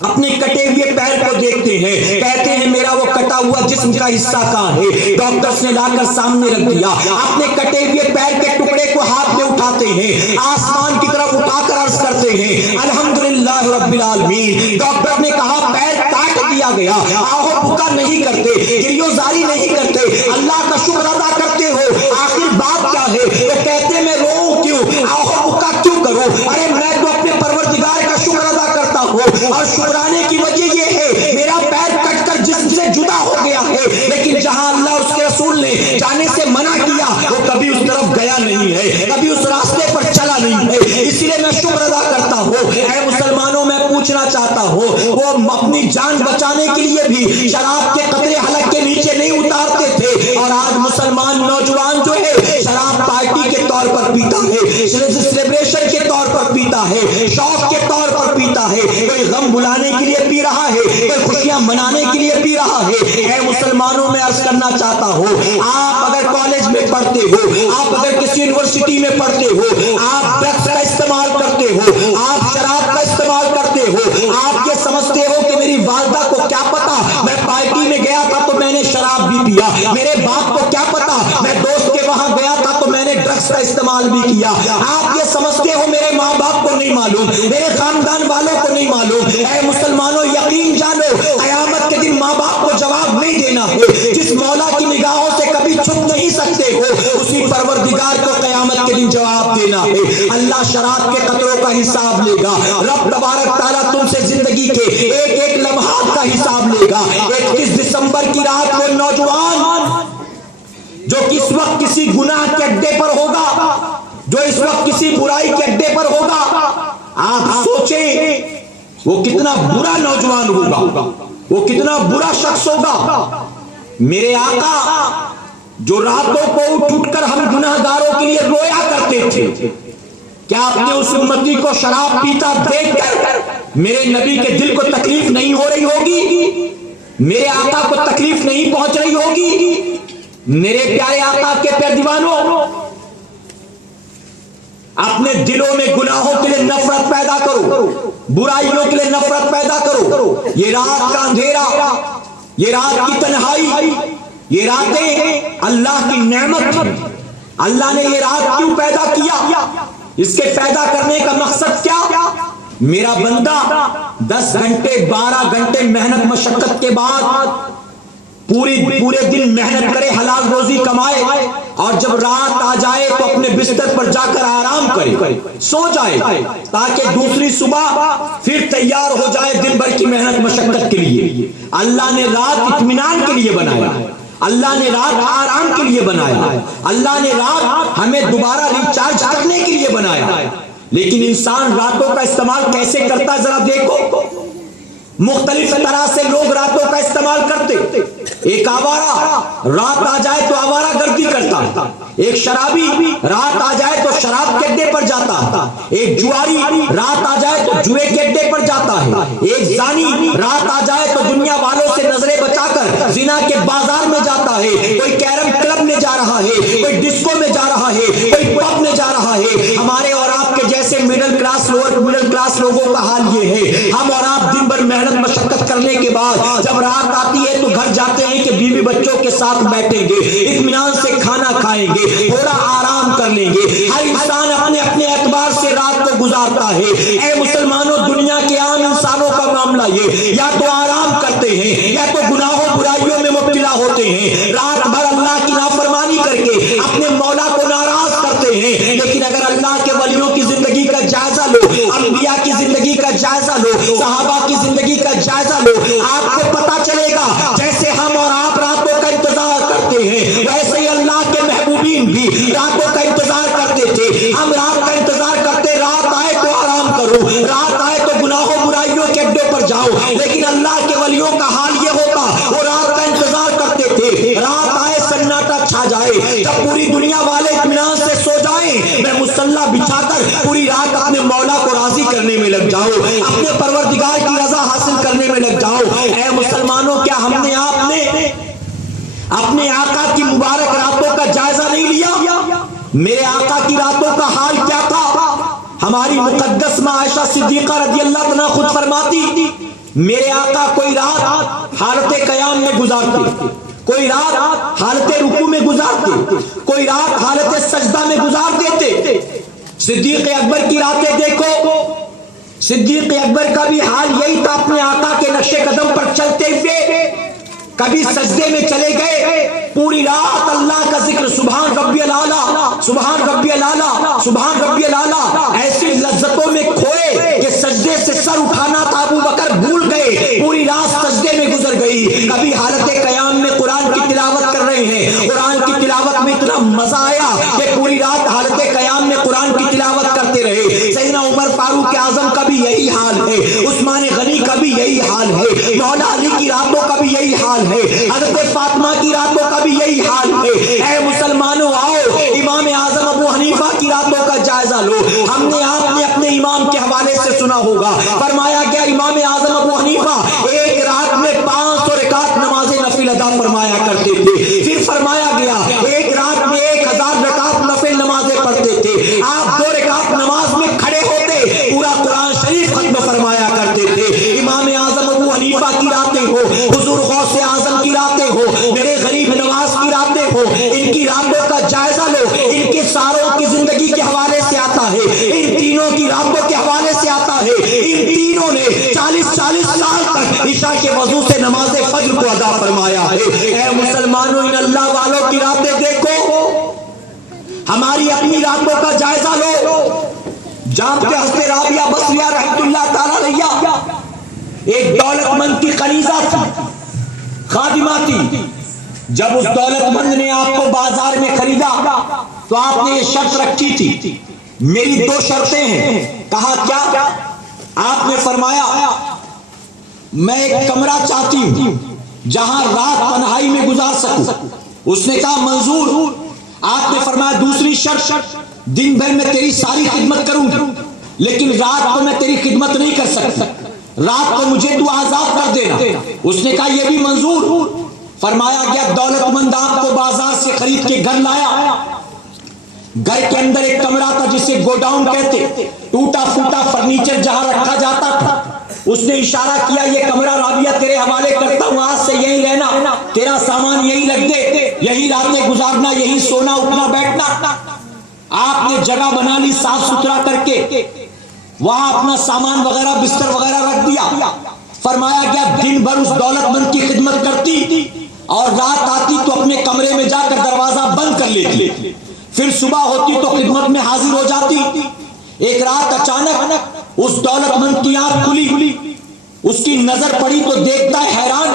اپنے کٹے ہوئے پیر کو دیکھتے ہیں، کہتے ہیں میرا وہ کٹا ہوا جسم کا حصہ کہاں ہے؟ ڈاکٹرز نے لا کر سامنے رکھ دیا، اپنے کٹے ہوئے پیر کے ٹکڑے کو ہاتھ میں اٹھاتے ہیں، آسمان کی طرف اٹھا کر عرض کرتے ہیں الحمدللہ رب العالمین۔ ڈاکٹر نے کہا پیر کاٹ دیا گیا، آہو بکا نہیں کرتے، گریو زاری نہیں کرتے، اللہ کا شکر ادا کرتے ہو، آخر بات کیا ہے؟ وہ کہتے میں روؤں کیوں، آہو بکا کیوں کروں؟ ارے میں تو اپنے پروردگار کا شکر ادا کرتا ہوں، اور شکرانے کی وجہ یہ ہے میرا پیر کٹ کر جسم سے جدا ہو گیا ہے، لیکن جہاں اللہ اس کے رسول نے جانے سے منع کیا وہ کبھی اس طرف گیا نہیں ہے، کبھی اس راستے پر چلا نہیں ہے، اس لیے میں شکر ادا کرتا ہوں۔ اے مسلمانوں میں پوچھنا چاہتا ہوں، وہ اپنی جان بچانے کے لیے بھی شراب کے قطرے حلق کے نیچے نہیں اتارتے تھے، اور آج مسلمان نوجوان جو ہے شراب پارٹی کے طور پر پیتا ہے، سیلیبریشن کے طور پر پیتا ہے، شوق کے طور پر پیتا ہے، کوئی غم بلانے کے لیے پی رہا ہے، کوئی خوشیاں منانے کے لیے پی رہا ہے۔ اے مسلمانوں میں عرض کرنا چاہتا ہوں، آپ اگر کالج میں پڑھتے ہو، آپ اگر کسی یونیورسٹی میں پڑھتے ہو، آپ ڈرگس کا استعمال کرتے ہو، آپ شراب کا استعمال کرتے ہو، آپ یہ سمجھتے ہو کہ میری والدہ کو کیا پتا میں پارٹی میں گیا تھا تو میں نے شراب بھی پیا، میرے باپ کو کیا پتا میں دوست کے وہاں گیا تھا تو میں نے ڈرگس کا استعمال بھی کیا، آپ یہ سمجھتے ہو میرے ماں باپ کو نہیں معلوم، میرے خاندان والوں کو نہیں معلوم۔ اے مسلمانوں یقین جانو قیامت کے دن ماں باپ کو جواب نہیں دینا ہے، جس مولا کی نگاہوں سے کبھی چھپ نہیں سکتے ہو اسی پروردگار کو قیامت کے دن جواب دینا ہے۔ اللہ شراب کے قطروں کا حساب لے گا، رب تبارک تعالیٰ تم سے زندگی کے ایک ایک لمحات کا حساب لے گا۔ 31 دسمبر کی رات وہ نوجوان جو اس وقت کسی گناہ کے اڈے پر ہوگا، جو اس وقت کسی برائی کے اڈے پر ہوگا، آپ سوچیں وہ کتنا برا نوجوان ہوگا، وہ کتنا برا شخص ہوگا۔ میرے آقا جو راتوں کو اٹھ کر ہم گناہگاروں کے لیے رویا کرتے تھے، کیا آپ نے اس امتی کو شراب پیتا دیکھ کر میرے نبی کے دل کو تکلیف نہیں ہو رہی ہوگی؟ میرے آقا کو تکلیف نہیں پہنچ رہی ہوگی؟ میرے پیارے آقا کے پیارے دیوانوں، اپنے دلوں میں گناہوں کے لیے نفرت پیدا کرو، برائیوں کے لیے نفرت پیدا کرو۔ یہ رات کا اندھیرا، یہ رات کی تنہائی، یہ راتیں اللہ کی نعمت ہے۔ اللہ نے یہ رات کیوں پیدا کیا؟ اس کے پیدا کرنے کا مقصد کیا؟ میرا بندہ 10 گھنٹے 12 گھنٹے محنت مشقت کے بعد پورے دن محنت کرے، حلال روزی کمائے، اور جب رات آ جائے تو اپنے بستر پر جا کر آرام کرے، سو جائے، تاکہ دوسری صبح پھر تیار ہو جائے دن بھر کی محنت مشقت کے لیے۔ اللہ نے رات اطمینان کے لیے بنایا، اللہ نے رات آرام کے لیے بنایا، اللہ نے رات ہمیں دوبارہ ریچارج کرنے کے لیے بنایا۔ لیکن انسان راتوں کا استعمال کیسے کرتا ہے ذرا دیکھو۔ مختلف طرح سے لوگ راتوں کا استعمال کرتے۔ ایک آوارہ رات آ جائے تو آوارہ گردی کرتا، ایک شرابی رات آ جائے تو شراب کے اڈے پر جاتا، ایک جواری رات آ جائے تو جوئے کے اڈے پر جاتا ہے، ایک زانی رات آ جائے تو دنیا والوں سے نظریں بچا کر زنا کے بازار میں جاتا ہے، کوئی کیرم کلب میں جا رہا ہے، کوئی ڈسکو میں جا رہا ہے، کوئی پب میں جا رہا ہے۔ ہمارے اور آپ کے جیسے middle class lower middle class لوگوں کا حال یہ ہے، ہم اور آپ دن بھر محنت مشقت کرنے کے بعد جب رات آتی ہے تو گھر جاتے ہیں کہ بیوی بچوں کے ساتھ بیٹھیں گے، اطمینان سے کھانا کھائیں گے، تھوڑا آرام کر لیں گے۔ ہر انسان اپنے اپنے اعتبار سے رات کو گزارتا ہے۔ اے مسلمانوں، دنیا کے عام انسانوں کا معاملہ یہ، یا تو آرام کرتے ہیں یا تو گناہوں برائیوں میں مبتلا ہوتے ہیں، رات بھر اللہ کی نافرمانی کر کے اپنے مولا کو ناراض کرتے ہیں۔ لیکن اگر اللہ کے ولیوں کی زندگی کا جائزہ لو، انبیاء کی زندگی کا جائزہ لو، صحابہ کی زندگی کا جائزہ لو، آپ کو پتا چلے گا جیسے ہم اور آپ راتوں کا انتظار کرتے ہیں، ویسے ہی اللہ کے محبوبین بھی راتوں کا انتظار کرتے تھے۔ ہم رات کا انتظار کرتے، رات آئے تو آرام کرو، رات آئے تو گناہوں برائیوں کے اڈے پر جاؤ۔ لیکن اللہ کے ولیوں کا حال یہ ہوتا، وہ رات کا انتظار کرتے تھے، رات آئے سناٹا چھا جائے، جب پوری دنیا والے اطمینان سے سو جائیں، میں مصلی بچھا کر پوری رات اپنے مولا کو راضی کرنے میں لگ جاؤ، اپنے پروردگار کی رضا حاصل کرنے میں لگ جاؤ۔ اے مسلمانوں، کیا ہم نے آپ نے اپنے آقا کی مبارک راتوں کا جائزہ نہیں لیا؟ میرے آقا کی راتوں کا حال کیا تھا؟ ہماری مقدس ماں عائشہ صدیقہ رضی اللہ عنہا خود فرماتی، میرے آقا کوئی رات حالت قیام میں گزارتے، کوئی رات حالت رکوع میں گزارتے، کوئی رات حالت سجدہ میں گزار دیتے۔ صدیق اکبر کی راتیں دیکھو، صدیق اکبر کا بھی حال یہی تھا، اپنے آقا کے نقش قدم پر چلتے ہوئے کبھی سجدے میں چلے گئے، پوری رات اللہ کا ذکر، سبحان ربی الاعلیٰ، سبحان ربی الاعلیٰ، سبحان ربی الاعلیٰ، ایسی لذتوں میں کھوئے کہ سجدے سے سر اٹھانا تھا ابو بکر بھول گئے، پوری رات سجدے میں گزر گئی۔ کبھی حالت قیام میں قرآن کی تلاوت کر رہے ہیں، قرآن کی تلاوت میں اتنا مزہ آیا کہ پوری رات حالت قیام میں قرآن کی تلاوت کرتے رہے۔ سیدنا عمر فاروق اعظم کا بھی یہی حال ہے، عثمان غنی کا بھی یہی حال ہے، مولا علی کی راتوں کا بھی یہی حال ہے، حضرت فاطمہ کی راتوں کا بھی یہی حال ہے۔ اے مسلمانوں، آؤ امام اعظم ابو حنیفہ کی راتوں کا جائزہ لو۔ ہم نے آپ نے اپنے امام کے حوالے سے سنا ہوگا، فرمایا گیا امام اعظم ابو حنیفہ ایک رات میں 500 رکعت نماز نفل ادا فرمایا کرتے تھے۔ پھر فرمایا گیا ایک رات میں 1000 رکعت نفل نمازیں پڑھتے تھے۔ آپ 2 رکعت نماز میں کھڑے ہوتے، پورا قرآن شریف ختم فرمایا کرتے تھے۔ امام اعظم ابو حنیفہ کی راتیں ہو، حضور غوث اعظم کی راتیں ہو، میرے غریب نواز کی راتیں ہو، ان کی راتوں کا جائزہ لو۔ ان کے ساروں کی زندگی کے حوالے سے آتا ہے، ان تینوں کی راتوں کے حوالے سے آتا ہے، ان تینوں نے 40 سال تک عشاء کے وضو سے نماز فجر کو ادا فرمایا ہے۔ اے مسلمانوں، ان اللہ والوں کی راتیں دیکھو، ہماری اپنی راتوں کا جائزہ لو۔ جانتے حضرت رابعہ بصریہ رحمۃ اللہ تعالی علیہ ایک دولت مند کی کنیزہ تھی، خادمہ تھی۔ جب اس دولت مند نے آپ کو بازار میں خریدا تو آپ نے یہ شرط رکھی تھی، میری 2 شرطیں ہیں۔ کہا کیا؟ آپ نے فرمایا میں ایک کمرہ چاہتی ہوں جہاں رات تنہائی میں گزار سکوں۔ اس نے کہا منظور۔ آپ نے فرمایا دوسری شرط، دن بھر میں تیری ساری خدمت کروں گی لیکن رات کو میں تیری خدمت نہیں کر سکتا، رات کو مجھے تو آزاد کر دینا۔ اس نے کہا یہ بھی منظور۔ فرمایا گیا دولت مند آپ کو بازار سے خرید کے گھر لایا، گھر کے اندر ایک کمرہ تھا جسے گوڈاؤن کہتے، ٹوٹا پھوٹا فرنیچر جہاں رکھا جاتا تھا، اس نے اشارہ کیا یہ کمرہ رابعہ تیرے حوالے کرتا ہوں، آج سے یہی رہنا، تیرا سامان یہی رکھ دے، یہی راتیں گزارنا، یہی سونا اٹھنا بیٹھنا۔ آپ نے جگہ بنا لی صاف ستھرا کر کے، وہاں اپنا سامان وغیرہ بستر وغیرہ رکھ دیا۔ فرمایا گیا دن بھر اس دولت مند کی خدمت کرتی اور رات آتی تو اپنے کمرے میں جا کر دروازہ بند کر لیتی، پھر صبح ہوتی تو خدمت میں حاضر ہو جاتی۔ ایک رات اچانک اس دولت مند کی آنکھ کھلی، اس کی نظر پڑی تو دیکھتا ہے حیران،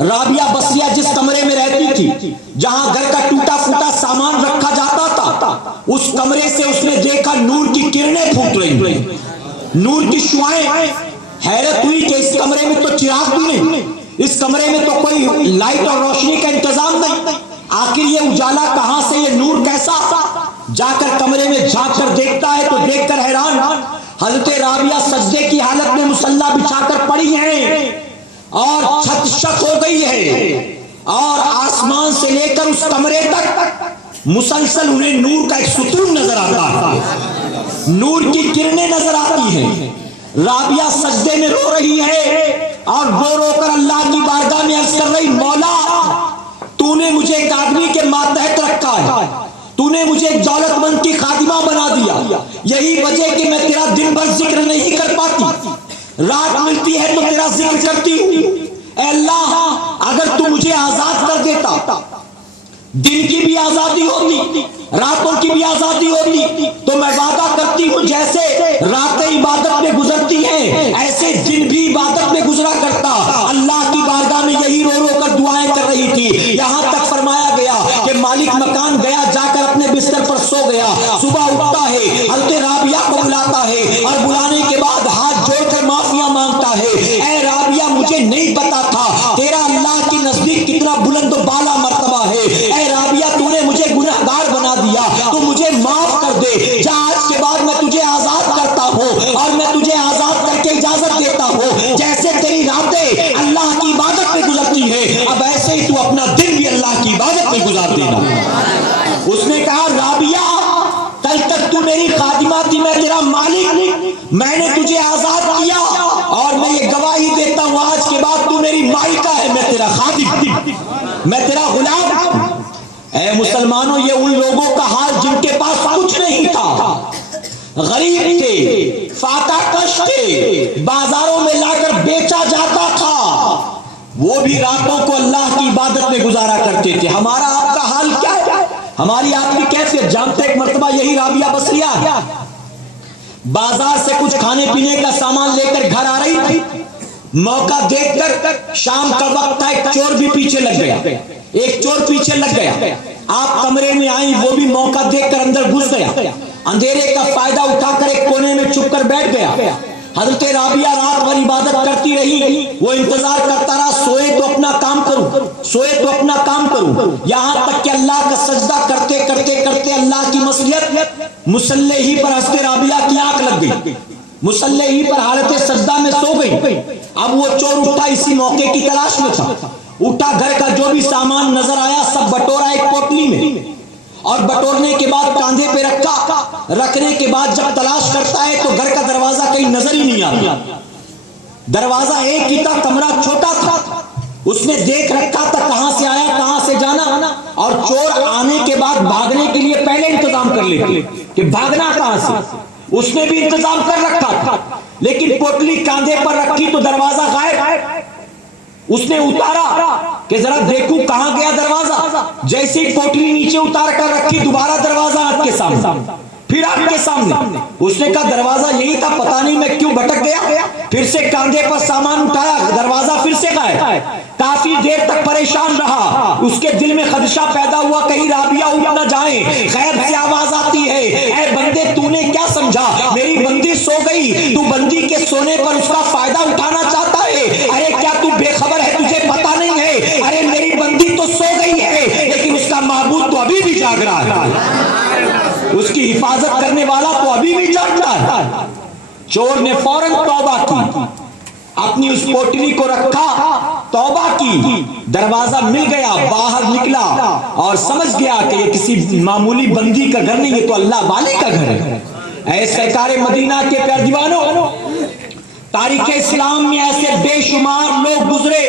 رابعہ بصریہ جس کمرے میں رہتی تھی، جہاں گھر کا ٹوٹا پھوٹا سامان رکھا جاتا تھا، اس کمرے سے اس نے دیکھا نور کی کرنیں پھوٹ رہی، نور کی شعاعیں۔ حیرت ہوئی کہ اس کمرے میں تو چراغ بھی نہیں، اس کمرے میں تو کوئی لائٹ اور روشنی کا انتظام نہیں، آخر یہ اجالا کہاں سے، یہ نور کیسا؟ جا کر کمرے میں جھانک کر دیکھتا ہے تو دیکھ کر حیران، حضرت رابعہ سجدے کی حالت میں مصلی بچھا کر پڑی ہیں اور چھت شک ہو گئی ہے، اور آسمان سے لے کر اس کمرے تک مسلسل انہیں نور کا ایک ستون نظر آتا ہے، نور کی کرنیں نظر آتی ہیں۔ رابعہ سجدے میں رو رہی ہے اور رو رو کر اللہ کی بارگاہ میں عرض کر رہی، مولا تو نے مجھے ایک آدمی کے ماتحت رکھا ہے، تو نے مجھے ایک دولت مند کی خادمہ بنا دیا، یہی وجہ کہ میں تیرا دن بھر ذکر نہیں کر پاتی، رات ملتی ہے تو تیرا ذکر کرتی ہوں۔ اے اللہ اگر تو مجھے آزاد کر دیتا، دن کی بھی آزادی ہوتی، راتوں کی بھی آزادی ہوتی، تو میں وعدہ کرتی ہوں جیسے راتیں عبادت میں گزرتی ہیں ایسے دن بھی عبادت میں گزرا کرتا۔ اللہ کی بارگاہ میں یہی رو رو کر دعائیں کر رہی تھی، یہاں تک فرمایا گیا کہ مالک مکان گیا، جا کر اپنے بستر پر سو گیا، صبح اٹھتا ہے، حضرت رابعہ کو بلاتا ہے اور بلانے کے بعد ہاتھ جوڑ کر معافیاں مانگتا ہے، اے رابعہ مجھے نہیں پتا تھا تیرا اللہ کے نزدیک کتنا بلند و بالا مرتبہ ہے، اے رابعہ تو نے مجھے گنہگار بنا دیا، تو مجھے معاف کر دے، جا آج کے بعد میں تجھے آزاد کرتا ہوں اور میں تجھے آزاد کر کے اجازت دیتا ہوں، جیسے تیری راتیں اللہ کی عبادت میں گزرتی ہے اب ایسے ہی تو اپنا دن بھی اللہ کی عبادت میں گزار دینا۔ اس نے کہا رابعہ کل تک تو میری خادمہ تھی، میں تیرا مالک، میں نے تجھے آزاد کیا اور میں یہ گواہی دیتا ہوں آج کے بعد تو میری مالکہ ہے، میں تیرا خادم، میں تیرا غلام۔ اے مسلمانوں یہ ان لوگوں کا حال جن کے پاس کچھ نہیں تھا، غریب تھے، فاتح کش تھے، بازاروں میں لا کر بیچا جاتا تھا، وہ بھی راتوں کو اللہ کی عبادت میں گزارا کرتے تھے۔ ہمارا آپ کا حال کیا ہے؟ ہماری آپ کی کیفیت جانتے؟ ایک مرتبہ یہی رابعہ بصریہ بازار سے کچھ کھانے پینے کا سامان لے کر گھر آ رہی تھی، موقع دیکھ کر شام کا وقت تھا، ایک چور بھی پیچھے لگ گیا، ایک چور پیچھے لگ گیا، آپ کمرے میں آئیں، وہ بھی موقع دیکھ کر اندر گھس گیا، اندھیرے کا فائدہ اٹھا کر ایک کونے میں چھپ کر بیٹھ گیا۔ حضرت رابعہ رات بھر عبادت کرتی رہی، وہ انتظار کرتا رہا سوئے تو اپنا کام کروں، سوئے تو اپنا کام کروں، یہاں تک کہ اللہ کا سجدہ کرتے کرتے کرتے اللہ کی مصلحت مصلی ہی پر حضرت رابعہ کی آنکھ لگ گئی، مصلی ہی پر حالت سجدہ میں سو گئی۔ اب وہ چور اٹھا، اسی موقع کی تلاش میں تھا، اٹھا، گھر کا جو بھی سامان نظر آیا سب بٹورا ایک پوٹلی میں، اور بٹورنے کے بعد کاندھے پہ رکھا، رکھنے کے بعد جب تلاش کرتا ہے تو گھر کا دروازہ کہیں نظر ہی نہیں آتا، دروازہ ایک ہی تھا، کمرہ چھوٹا تھا، اس نے دیکھ رکھا تھا کہاں سے آیا کہاں سے جانا، اور چور آنے کے بعد بھاگنے کے لیے پہلے انتظام کر لیتے کہ بھاگنا کہاں سے، اس نے بھی انتظام کر رکھا تھا، لیکن پوٹلی کاندھے پر رکھی تو دروازہ غائب، اس نے اتارا کہ ذرا دیکھوں کہاں گیا دروازہ، جیسے ہی پوٹلی نیچے اتار کر رکھی دوبارہ دروازہ آپ کے سامنے، پھر آپ کے سامنے، اس نے کہا دروازہ یہی تھا، پتہ نہیں میں کیوں بھٹک گیا، پھر سے کاندھے پر سامان اٹھایا، دروازہ پھر سے غائب، کافی دیر تک پریشان رہا، اس کے دل میں خدشہ پیدا ہوا کہیں رابعہ اٹھ نہ جائیں، غیب سے آواز آتی ہے، اے بندے تو نے کیا سمجھا، میری بندی سو گئی، تو بندی کے سونے پر اس کا فائدہ اٹھانا چاہتا ہے، ارے کیا تو بے خبر ہے، تجھے پتہ نہیں ہے، ارے میری بندی تو سو گئی ہے لیکن اس کا معبود تو ابھی بھی جاگ رہا ہے، اس کی حفاظت کرنے والا تو ابھی بھی جاگتا ہے۔ چور نے فوراً توبہ کی، اپنی اس پوٹلی کو رکھا، توبہ کی، دروازہ مل گیا، باہر نکلا اور سمجھ گیا کہ یہ کسی معمولی بندی کا گھر نہیں، یہ تو اللہ والی کا گھر ہے۔ اے سرکار مدینہ کے پیارے دیوانوں، تاریخ اسلام میں ایسے بے شمار لوگ گزرے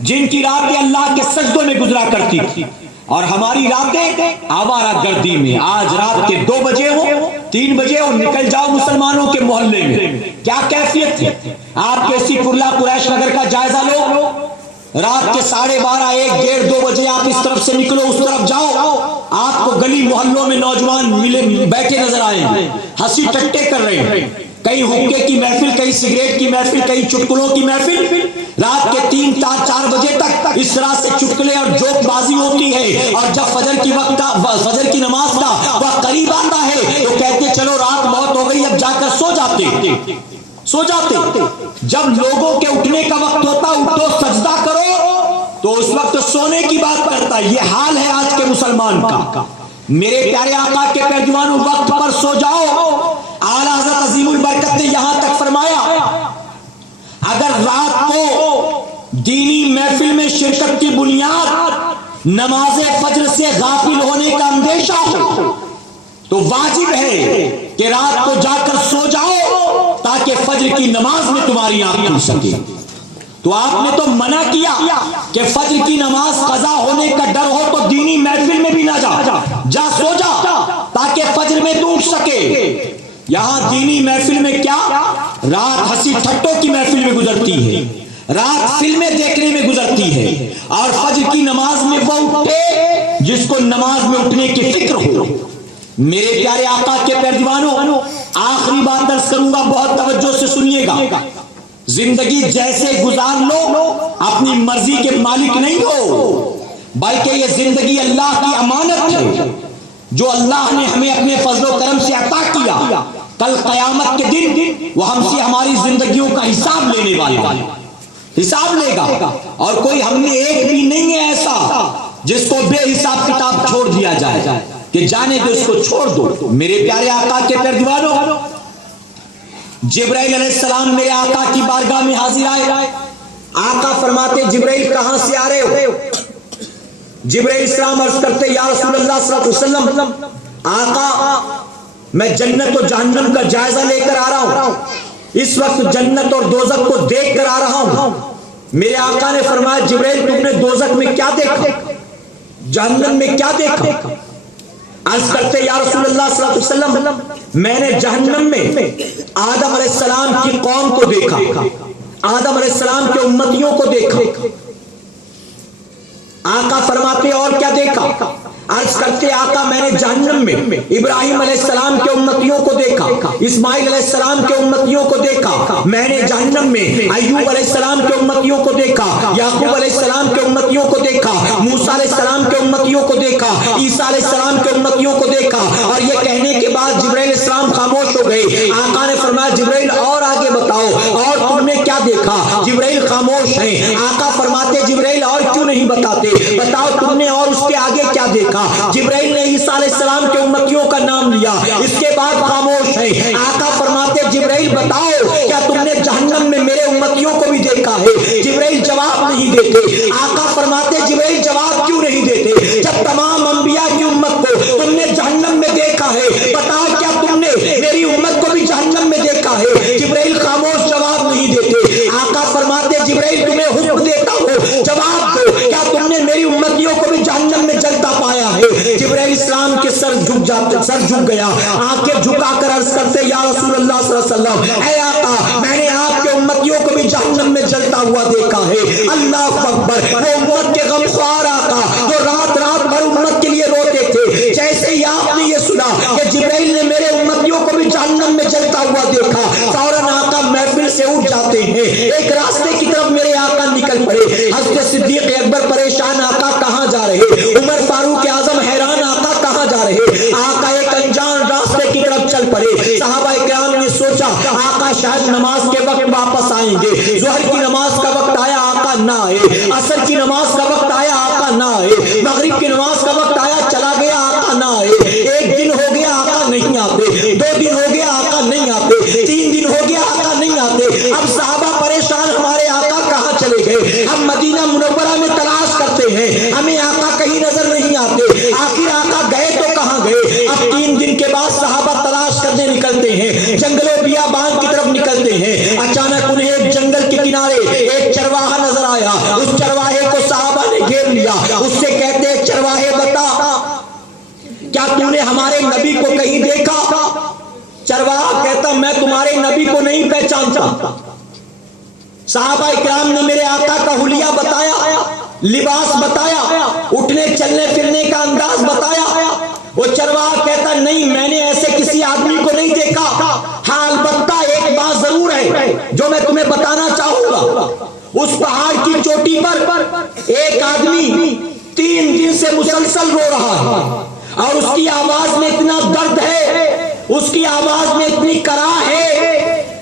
جن کی راتیں اللہ کے سجدوں میں گزرا کرتی تھی، اور ہماری راتیں آوارہ گردی میں۔ آج رات کے 2 بجے ہو، 3 بجے ہو، نکل جاؤ مسلمانوں کے محلے میں، کیا کیفیت ہے؟ آپ کے اسی کرلا قریش نگر کا جائزہ لو، رات کے 12:30، 1، 1:30، 2 بجے آپ اس طرف سے نکلو، اس طرف جاؤ، آپ کو گلی محلوں میں نوجوان ملے بیٹھے نظر آئیں گے، ہنسی ٹٹے کر رہے ہیں، کہیں حقے کی محفل، کہیں سگریٹ کی محفل، کہیں چٹکلوں کی محفل۔ رات کے 3، 4 بجے تک اس طرح سے چٹکلے اور جوک بازی ہوتی ہے، اور جب فجر کی نماز کا وقت قریب آتا ہے تو کہتے چلو رات بہت ہو گئی، اب جا کر سو جاتے۔ جب لوگوں کے اٹھنے کا وقت ہوتا، اٹھو سجدہ کرو، تو اس وقت سونے کی بات کرتا ہے۔ یہ حال ہے آج کے مسلمان کا۔ میرے پیارے آقا کے پیارے دیوانوں، وقت پر سو جاؤ۔ اعلیٰ حضرت عظیم البرکت نے یہاں تک فرمایا، اگر رات کو دینی محفل میں شرکت کی بنیاد نماز فجر سے غافل ہونے کا اندیشہ ہو تو واجب ہے کہ رات کو جا کر سو جاؤ تاکہ فجر کی نماز میں تمہاری آنکھ کھل سکے۔ تو آپ نے تو منع کیا کہ فجر کی نماز قضا ہونے کا ڈر ہو تو دینی محفل میں بھی نہ جا سو جا تاکہ فجر میں تو اٹھ سکے۔ یہاں دینی محفل میں کیا، رات ہنسی ٹھٹوں کی محفل میں گزرتی ہے، رات فلمیں دیکھنے میں گزرتی ہے، اور فجر کی نماز میں وہ اٹھے جس کو نماز میں اٹھنے کی فکر ہو۔ میرے پیارے آقا کے پیارے دیوانوں، آخری بات عرض کروں گا، بہت توجہ سے سنیے گا۔ زندگی جیسے گزار لو، اپنی مرضی کے مالک نہیں ہو، بلکہ یہ زندگی اللہ کی امانت ہے جو اللہ نے ہمیں اپنے فضل و کرم سے عطا کیا۔ کل قیامت کے دن وہ ہم سے ہماری زندگیوں کا حساب لینے والا ہے، حساب لے گا، اور کوئی ہم نے ایک بھی نہیں ہے ایسا جس کو بے حساب کتاب چھوڑ دیا جائے کہ جانے دے، اس کو چھوڑ دو۔ میرے پیارے آقا کے پیارے دیوانوں، جبرائیل علیہ السلام میرے آقا کی بارگاہ میں حاضر آئے۔ آقا فرماتے جبرائیل کہاں سے آ رہے ہو؟ جبرائیل السلام عرض کرتے یا رسول اللہ صلی اللہ علیہ وسلم، آقا میں جنت و جہنم کا جائزہ لے کر آ رہا ہوں، اس وقت جنت اور دوزخ کو دیکھ کر آ رہا ہوں۔ میرے آقا نے فرمایا جبرائیل تم نے دوزخ میں کیا دیکھا، جہنم میں کیا دیکھا؟ عرض کرتے یا رسول اللہ صلی اللہ علیہ وسلم میں نے جہنم میں آدم علیہ السلام کی قوم کو دیکھا، آدم علیہ السلام کے امتیوں کو دیکھا۔ آقا فرماتے اور کیا دیکھا؟ عرض کرتے آقا میں نے جہنم میں ابراہیم علیہ السلام کے امتیوں کو دیکھا، اسماعیل علیہ السلام کے امتیوں کو دیکھا، میں نے جہنم میں ایوب علیہ السلام کے امتیوں کو دیکھا، یعقوب علیہ السلام کے امتیوں کو دیکھا، موسیٰ علیہ السلام کے امتیوں کو دیکھا، عیسیٰ علیہ السلام کے امتیوں کو دیکھا۔ اور یہ کہنے کے بعد جبرائیل علیہ السلام خاموش ہو گئے۔ آقا نے فرمایا جبرائیل اور آگے بتاؤ، اور تم نے کیا دیکھا؟ جبرائیل خاموش ہیں۔ آقا فرماتے جبرائیل اور کیوں نہیں بتاتے، بتاؤ تم نے اور اس کے آگے کیا دیکھا؟ جبرائیل نے عیسیٰ علیہ السلام کے امتیوں کا نام لیا، اس کے بعد خاموش ہیں۔ آقا فرماتے جبرائیل بتاؤ کیا تم نے جہنم میں میرے امتیوں کو بھی دیکھا ہے؟ جبرائیل جواب نہیں دیتے۔ آقا فرماتے جبرائیل جواب کیوں نہیں دیتے؟ جب تمام انبیاء کی امت کو تم نے جہنم میں دیکھا ہے، بتاؤ کیا تم نے میری امت کو بھی جہنم میں دیکھا ہے؟ جبرائیل خاموش، جواب نہیں دیتے۔ آقا فرماتے جبرائیل تمہیں حکم دیتا ہوں جواب دو، کیا تم نے میری امتیوں کو بھی جہنم میں جلتا پایا ہے؟ جبرائیل اسلام کے سر جھک گیا، آنکھیں جھکا کر عرض کرتے یا رسول اللہ صلی اللہ علیہ وسلم، اے آقا میں نے آپ کے امتیوں کو بھی جہنم میں جلتا ہوا دیکھا ہے۔ اللہ اکبر، وہ امت کے غمخوار آقا جو رات رات بھر امت کے لیے روتے تھے، جیسے ہی آپ نے یہ سنا کہ جبرائیل نے میرے امتیوں کو بھی جہنم میں جلتا ہوا دیکھا، فوراً آقا محفل سے اٹھ جاتے ہیں، ایک راستے کی طرف میرے آقا نکل پڑے۔ حضرت صدیق اکبر پریشان، آقا کہاں جا رہے؟ عمر فاروق اعظم حیران، آقا کہاں جا رہے؟ آقا ایک انجان راستے کی طرف چل پڑے۔ صحابہ کرام نے سوچا آقا شاید نماز کے وقت واپس آئیں گے، ظہر کی نماز کا وقت آیا آقا نہ آئے، عصر کی نماز کا وقت آیا آقا نہ آئے، مغرب کی نماز کا وقت آیا چلا گیا آقا نہ آئے، ایک دن ہو گیا آقا نہیں آتے، 2 دن ہو گیا آقا نہیں آتے، 3 دن ہو گیا آقا نہیں آتے۔ اب صحابہ پریشان بعد صحابہ تلاش کرنے نکلتے ہیں، جنگلوں بیابان کی طرف نکلتے ہیں۔ اچانک انہیں ایک جنگل کے کنارے ایک چرواہا نظر آیا۔ اس چرواہے کو صحابہ نے گھیر لیا۔ اس سے کہتے ہیں چرواہے بتا کیا تو نے ہمارے نبی کو کہیں دیکھا؟ چرواہا کہتا میں تمہارے نبی کو نہیں پہچانتا۔ صحابہ اکرام نے میرے آقا کا حلیہ بتایا، لباس بتایا، اٹھنے چلنے پھرنے کا انداز بتایا۔ وہ چرواہا کہتا نہیں میں نے ایسے کسی آدمی کو نہیں دیکھا، ہاں البتہ ایک بات ضرور ہے جو میں تمہیں بتانا چاہوں گا۔ اس پہاڑ کی چوٹی پر ایک آدمی 3 دن سے مسلسل رو رہا ہے اور اس کی آواز میں اتنا درد ہے، اس کی آواز میں اتنی کراہ ہے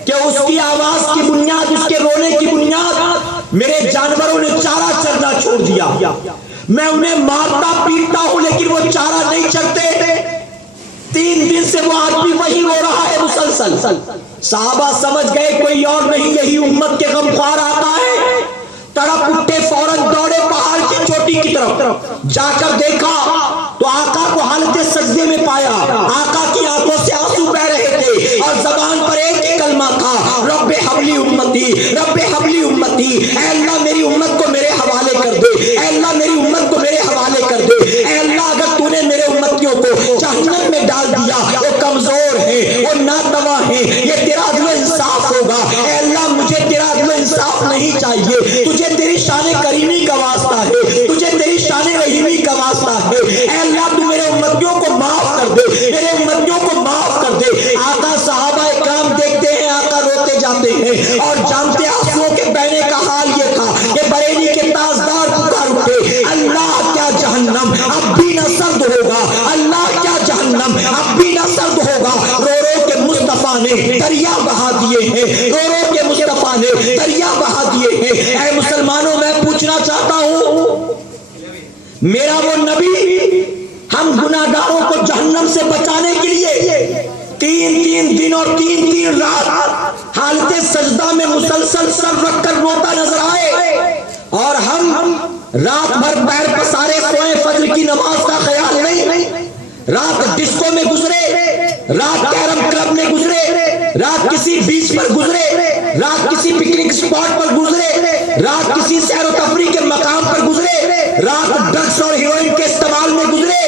کہ اس کی آواز کی بنیاد، اس کے رونے کی بنیاد میرے جانوروں نے چارہ چرنا چھوڑ دیا۔ میں انہیں مارتا پیٹتا ہوں لیکن وہ چارہ نہیں چرتے۔ 3 دن سے وہ آدمی وہی رو رہا ہے مسلسل۔ صحابہ سمجھ گئے کوئی اور نہیں یہی امت کے غمخوار آقا ہے۔ تڑپ اٹھے، فوراً دوڑے پہاڑ کی چوٹی کی طرف، جا کر دیکھا تو آقا کو حالت سجدے میں پایا۔ آقا کی آنکھوں سے آنسو بہ رہے تھے اور زبان پر ایک ہی کلمہ تھا، رب حبلی امتی، رب حبلی امتی، اے اللہ میری امت کو میرے حوالے کر دے، اے اللہ میری امت کو میرے حوالے کر دے۔ اے اللہ اگر تو نے میرے امتیوں کو جہنم میں ڈال دیا، وہ کمزور ہیں، وہ ناتواں ہیں، یہ تیرا عدل و انصاف ہوگا۔ اے اللہ مجھے تیرا عدل و انصاف نہیں چاہیے، تجھے تیری شان کریمی کا واسطہ ہے، تجھے تیری شان رحیمی کا واسطہ ہے۔ اے اللہ تو میرے امتیوں کو معاف کر دے، میرے امتیوں کو معاف کر دے۔ آقا صحابہ اکرام دیکھتے ہیں آقا روتے جاتے ہیں اور جانتے آنسوؤں کے بہنے کا حال یہ تھا کہ بریلی کے تاجدار پکار اٹھے، اللہ کیا جہنم اب بھی نہ سرد ہوگا، اللہ کیا جہنم اب بھی نہ سرد ہوگا۔ رو رو کے مصطفیٰ نے دریا بہا دیے ہیں، رو رو کے مصطفیٰ نے دریا بہا دیے ہیں۔ اے مسلمانوں میں پوچھنا چاہتا ہوں میرا وہ نبی ہم گناہگاروں کو جہنم سے بچانے کے لیے 3 دن اور 3 رات حالت سجدہ میں مسلسل سر رکھ کر روتا نظر آئے اور ہم رات بھر پیر پسارے سوئے، فجر کی نماز کا خیال نہیں، رات ڈسکو میں گزرے، رات کیرم کلب میں گزرے، رات کسی بیچ پر گزرے، رات کسی پکنک سپاٹ پر گزرے، رات کسی سیر و تفریح کے مقام پر گزرے، رات ڈرگس اور ہیروئن کے استعمال میں گزرے۔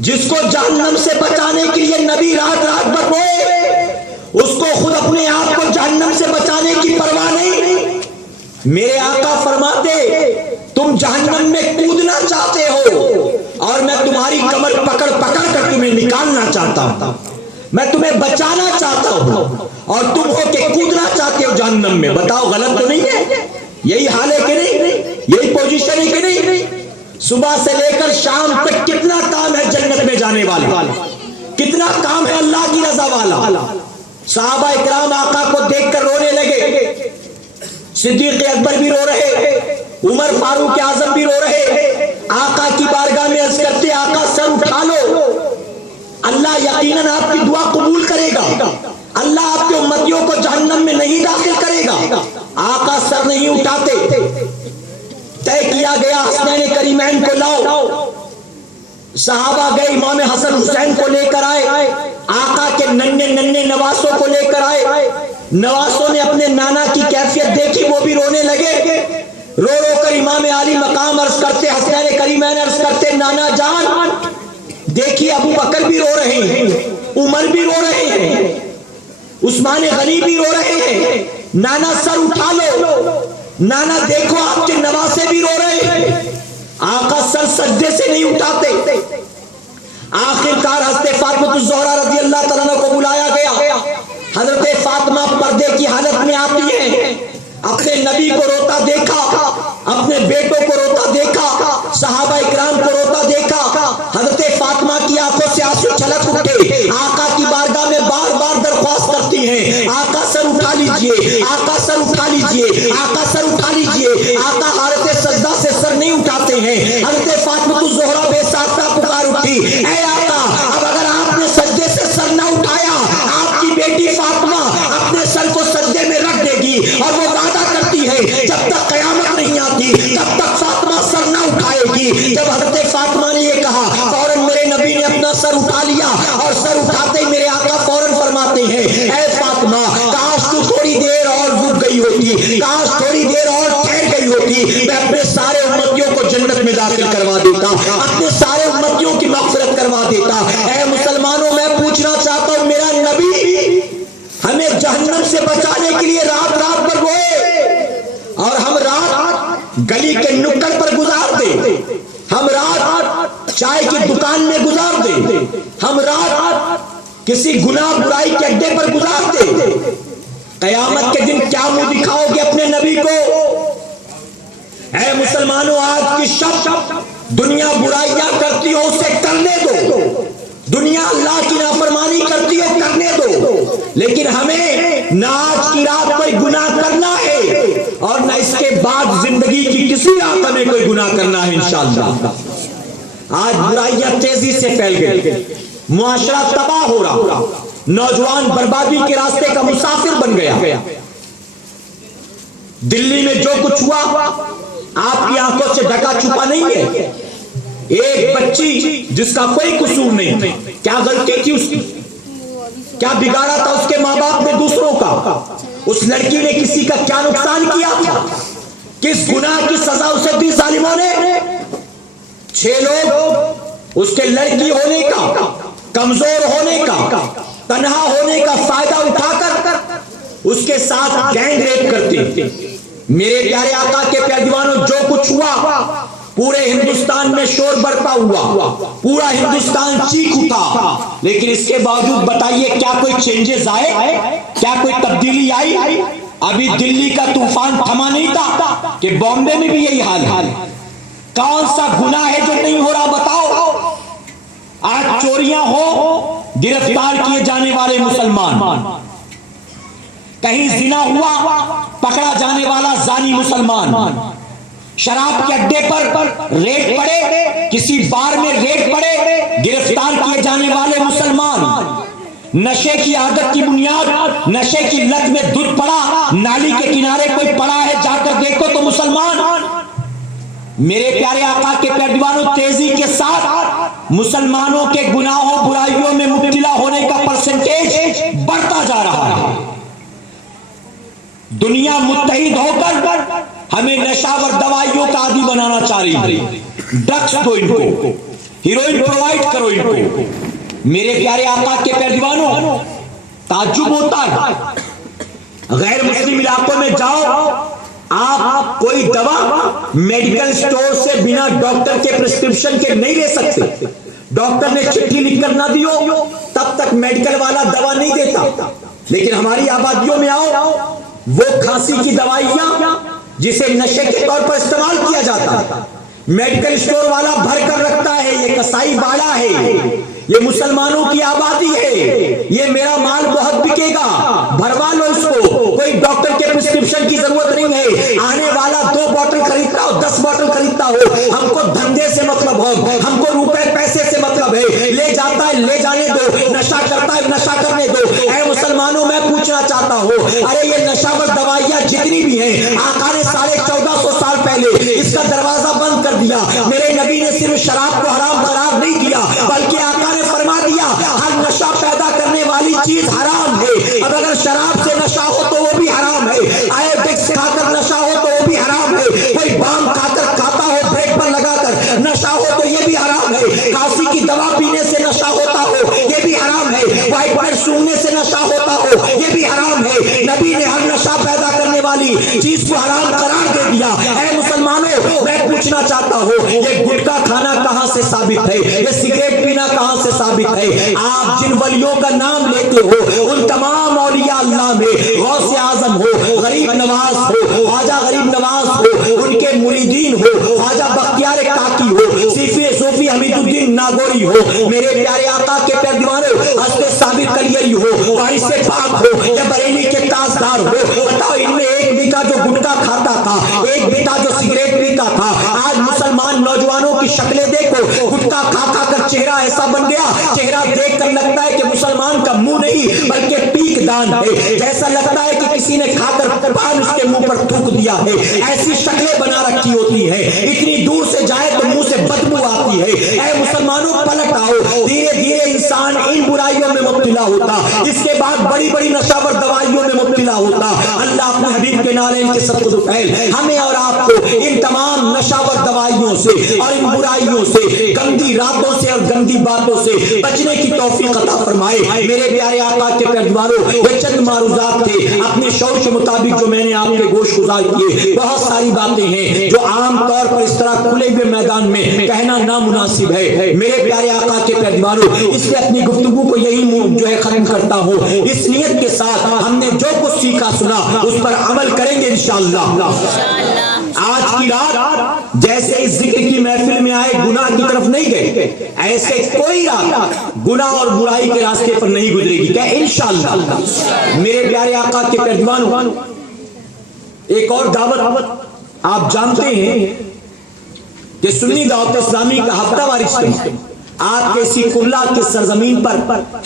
جس کو جہنم سے بچانے کے لیے نبی رات رات بھر روئے، اس کو خود اپنے آپ کو جہنم سے بچانے کی پرواہ نہیں۔ میرے آقا فرماتے تم جہنم میں کودنا چاہتے ہو اور میں تمہاری کمر پکڑ پکڑ کر تمہیں نکالنا چاہتا ہوں، میں تمہیں بچانا چاہتا ہوں اور تم ہو کہ کودنا چاہتے ہو جہنم میں۔ بتاؤ غلط تو نہیں ہے؟ یہی حال ہے کہ نہیں؟ یہی پوزیشن ہے کہ نہیں؟ صبح سے لے کر شام تک کتنا کام ہے جنت میں جانے والا، کتنا کام ہے اللہ کی رضا والا۔ صحابہ اکرام آقا کو دیکھ کر رونے لگے، صدیق اکبر بھی رو رہے، عمر فاروق اعظم بھی رو رہے۔ آقا کی بارگاہ میں عرض کرتے آقا سر اٹھا لو، اللہ یقیناً آپ کی دعا قبول کرے گا، اللہ آپ کے امتیوں کو جہنم میں نہیں داخل کرے گا۔ آقا سر نہیں اٹھاتے۔ طے کیا گیا حسنین کریمین کو لاؤ، صحابہ گئے امام حسن حسین کو لے کر آئے، آقا کے ننھے ننھے نواسوں کو لے کر آئے۔ نواسوں نے اپنے نانا کی کیفیت دیکھی، وہ بھی رونے لگے۔ رو رو کر امام علی مقام عرض کرتے، حسنین کریمین عرض کرتے نانا جان دیکھیے ابو بکر بھی رو رہے ہیں، عمر بھی رو رہے ہیں، عثمان غنی بھی رو رہے ہیں، نانا سر اٹھا لو، نانا دیکھو آپ کے نواسے بھی رو رہے ہیں۔ آقا سر سجدے سے نہیں اٹھاتے۔ آخر کار حضرت فاطمہ الزہرا رضی اللہ تعالیٰ عنہ کو بلایا گیا۔ حضرت فاطمہ پردے کی حالت میں آتی ہیں، اپنے نبی کو روتا دیکھا، اپنے بیٹوں کو روتا دیکھا، صحابہ اکرام کو روتا دیکھا۔ حضرت فاطمہ کی آنکھوں سے آنسو چھلک اٹھے، آقا کی بارگاہ میں بار بار درخواست کرتی ہیں آقا سر اٹھا لیجئے، آقا سر اٹھا لیجئے، آقا سر اٹھا لیجئے۔ آقا حالت سجدہ سے سر نہیں اٹھاتے ہیں۔ حضرت فاطمہ الزہرا بے ساختہ پکار اٹھی، اے آقا اب اگر آپ نے سجدے سے سر نہ اٹھایا، آپ کی بیٹی فاطمہ اپنے سر کو سجدے میں رکھ دے گی اور وہ وعدہ کرتی ہے جب تک قیامت نہیں آتی تب تک فاطمہ سر نہ اٹھائے گی۔ جب حضرت فاطمہ نے یہ کہا فوراً میرے نبی نے اپنا سر اٹھا لیا اور سر اٹھاتے ہی میرے آقا فوراً فرماتے ہیں اے فاطمہ کاش تو تھوڑی دیر اور رک گئی ہوتی، کاش تھوڑی دیر اور ٹھہر گئی ہوتی، میں اپنے سارے امتیوں کو جنت میں داخل کروا دیتا، اپنے سارے امتیوں کی مغفرت کروا دیتا۔ اے مسلمانوں میں پوچھنا چاہتا ہوں میرا نبی ہمیں جہنم سے بچانے کے لیے رات رات پر روئے اور ہم رات گلی کے نکڑ پر گزار دیں، ہم رات چائے کی دکان میں گزار دیں، ہم رات کسی گناہ برائی کے اڈے پر گزار دیں، قیامت کے دن کیا منہ دکھاؤ گے اپنے نبی کو؟ اے مسلمانوں آج کی شب دنیا برائیاں کرتی ہو اسے کرنے دو، دنیا اللہ کی نافرمانی کرتی ہو کرنے دو، لیکن ہمیں نہ آج کی رات کوئی گناہ کرنا ہے اور نہ اس کے بعد زندگی کی کسی رات ہمیں کوئی گناہ کرنا ہے انشاءاللہ۔ آج برائیاں تیزی سے پھیل گئی، معاشرہ تباہ ہو رہا، نوجوان بربادی کے راستے کا مسافر بن گیا۔ دلی میں جو کچھ ہوا آپ کی آنکھوں سے ڈھکا چھپا نہیں ہے۔ ایک بچی جس کا کوئی قصور نہیں، کیا غلطی تھی اس کی؟ کیا بگاڑا تھا اس کے ماں باپ نے دوسروں کا؟ اس لڑکی نے کسی کا کیا نقصان کیا تھا؟ کس گناہ کی سزا اسے دی ظالموں نے؟ 6 لوگ اس کے لڑکی ہونے کا، کمزور ہونے کا، تنہا ہونے کا فائدہ اٹھا کر اس کے ساتھ گینگ ریپ کرتے۔ میرے پیارے آقا کے پیارے دیوانوں جو کچھ ہوا پورے ہندوستان میں شور برپا ہوا، پورا ہندوستان چیخ اٹھا، لیکن اس کے باوجود بتائیے کیا کوئی چینجز آئے؟ کیا کوئی تبدیلی آئی؟ ابھی دلی کا طوفان تھما نہیں تھا کہ بامبے میں بھی یہی حال ہے۔ کون سا گناہ ہے جو نہیں ہو رہا بتاؤ؟ آج چوریاں ہو گرفتار کیے جانے والے مسلمان، کہیں زنا ہوا پکڑا جانے والا زانی مسلمان، شراب کے اڈے پر ریٹ پڑے، کسی بار میں ریٹ پڑے گرفتار کیے جانے والے مسلمان، نشے کی عادت کی بنیاد نشے کی لت میں دودھ پڑا، نالی کے کنارے کوئی پڑا ہے جا کر دیکھو تو مسلمان۔ میرے پیارے آقا کے پیارے دیوانوں تیزی کے ساتھ مسلمانوں کے گناہوں برائیوں میں مبتلا ہونے کا پرسنٹیج بڑھتا جا رہا ہے۔ دنیا متحد ہو کر ہمیں نشاور دوائیوں کا عادی بنانا چاہ رہی ہے۔ ڈرگس دو ان کو، ہیروئن پرووائڈ کرو ان کو۔ میرے پیارے آقا کے پیارے دیوانوں تعجب ہوتا ہے، غیر مسلم علاقوں میں جاؤ آپ کوئی دوا میڈیکل سٹور سے بنا ڈاکٹر کے پرسکرپشن کے نہیں لے سکتے۔ ڈاکٹر نے چٹھی لکھ کر نہ دیو تب تک میڈیکل والا دوا نہیں دیتا، لیکن ہماری آبادیوں میں آؤ وہ کھانسی کی دوائیاں جسے نشے کے طور پر استعمال کیا جاتا ہے میڈیکل سٹور والا بھر کر رکھتا ہے، یہ کسائی باڑا ہے، یہ مسلمانوں کی آبادی ہے، یہ میرا مال بہت بکے گا، بھروا لو اس کو، کوئی ڈاکٹر کے پرسکرپشن کی ضرورت نہیں ہے۔ آنے والا 2 بوتل خریدتا ہو 10 بوتل خریدتا ہو، ہم کو دھندے سے مطلب ہو، ہم کو روپے پیسے سے مطلب ہے، لے جاتا ہے لے جانے دو، نشہ کرتا ہے نشہ کرنے دو۔ اے مسلمانوں میں پوچھنا چاہتا ہوں ارے یہ نشاور دوائیاں جتنی بھی ہیں آقا نے 1450 سال پہلے اس کا دروازہ بند کر دیا۔ میرے نبی نے صرف شراب کو حرام قرار نہیں دیا بلکہ آقا نے فرما دیا ہر نشہ پیدا کرنے والی چیز حرام ہے۔ اب اگر شراب سے نشہ ہو تو وہ بھی حرام ہے، آئیوڈیکس کھا کر نشہ ہو تو وہ بھی حرام ہے، کوئی بام کھا کر کھاتا ہو بریڈ پر لگا کر نشہ ہو تو یہ بھی حرام ہے، کھانسی کی دوا پینے سے نشہ ہوتا ہو یہ بھی حرام ہے، وائٹ وائٹ سونگنے سے نشہ ہوتا ہو یہ بھی حرام ہے۔ نبی نے ہر نشہ پیدا کرنے والی چیز کو حرام قرار دے دیا۔ اے مسلمانوں میں پوچھنا چاہتا ہوں یہ گٹکا کھانا کہاں سے ثابت ہے؟ یہ سگریٹ پینا کہاں سے ثابت ہے؟ آپ جن ولیوں کا نام لیتے ہو ان تمام اولیاء اللہ میں غوث اعظم ہو، غریب نواز ہو، خواجہ غریب نواز ہو، ان کے مریدین ہو، خواجہ بختیار کاکی ہو، صوفی حمید الدین ناگوری ہو، میرے پیارے آقا کے پیارے دیوانوں حضرت ثابت کلیری ہو، وارث پاک ہو یا بریلی کے تاجدار ہو، بتاؤ ان میں ایک بھی کا جو گٹکا کھاتا تھا، ایک بھی کا جو سگریٹ پیتا تھا؟ آج مسلمان نوجوانوں کی شکلیں دیکھو، گٹکا کھا کھا کر چہرہ ایسا بن گیا، چہرہ دیکھ کر لگتا ہے کہ مسلمان کا منہ نہیں بلکہ پیک دان ہے، جیسا لگتا ہے کہ کسی نے کھا کر پان اس کے منہ پر تھوک دیا ہے، ایسی شکلیں بنا رکھی ہوتی ہے، اتنی دور سے جائے تو منہ سے بدبو آتی ہے۔ اے مسلمانوں پلٹ آؤ، دھیرے دھیرے انسان انسان ان برائیوں میں مبتلا ہوتا، اس کے بعد بڑی بڑی نشاور دوائیوں میں مبتلا ہوتا، اللہ اپنے حبیب کے نالین کے صدقہ و فعل ہمیں اور آپ کو ان تمام نشاور دوائیوں سے اور ان برائیوں سے، گندی راتوں سے اور گندی باتوں سے بچنے کی توفیق عطا فرمائے۔ میرے پیارے آقا کے پیروانوں، یہ چند معروضات تھے اپنے شعور کے مطابق جو میں نے آپ کے گوش گزار کیے۔ بہت ساری باتیں ہیں جو عام طور پر اس طرح کھلے ہوئے میدان میں کہنا نامناسب ہے۔ میرے پیارے آقا کے پیروانوں، اس لیے اپنی گفتگو کو یہی جو ہے ختم کرتا ہوں، اس نیت کے ساتھ ہم نے جو کچھ سیکھا سنا اس پر عمل کریں گے انشاءاللہ۔ آج کی رات جیسے اس ذکر کی محفل میں آئے گناہ کی طرف نہیں گئے، ایسے کوئی رات گناہ اور برائی کے راستے پر نہیں گزرے گی کہ انشاءاللہ۔ میرے پیارے آقا کے پیروانوں، ایک اور دعوت آپ جانتے ہیں کہ سنی دعوت اسلامی کا ہفتہ وار اجتماع آپ کے اسی کرلا کی سرزمین پر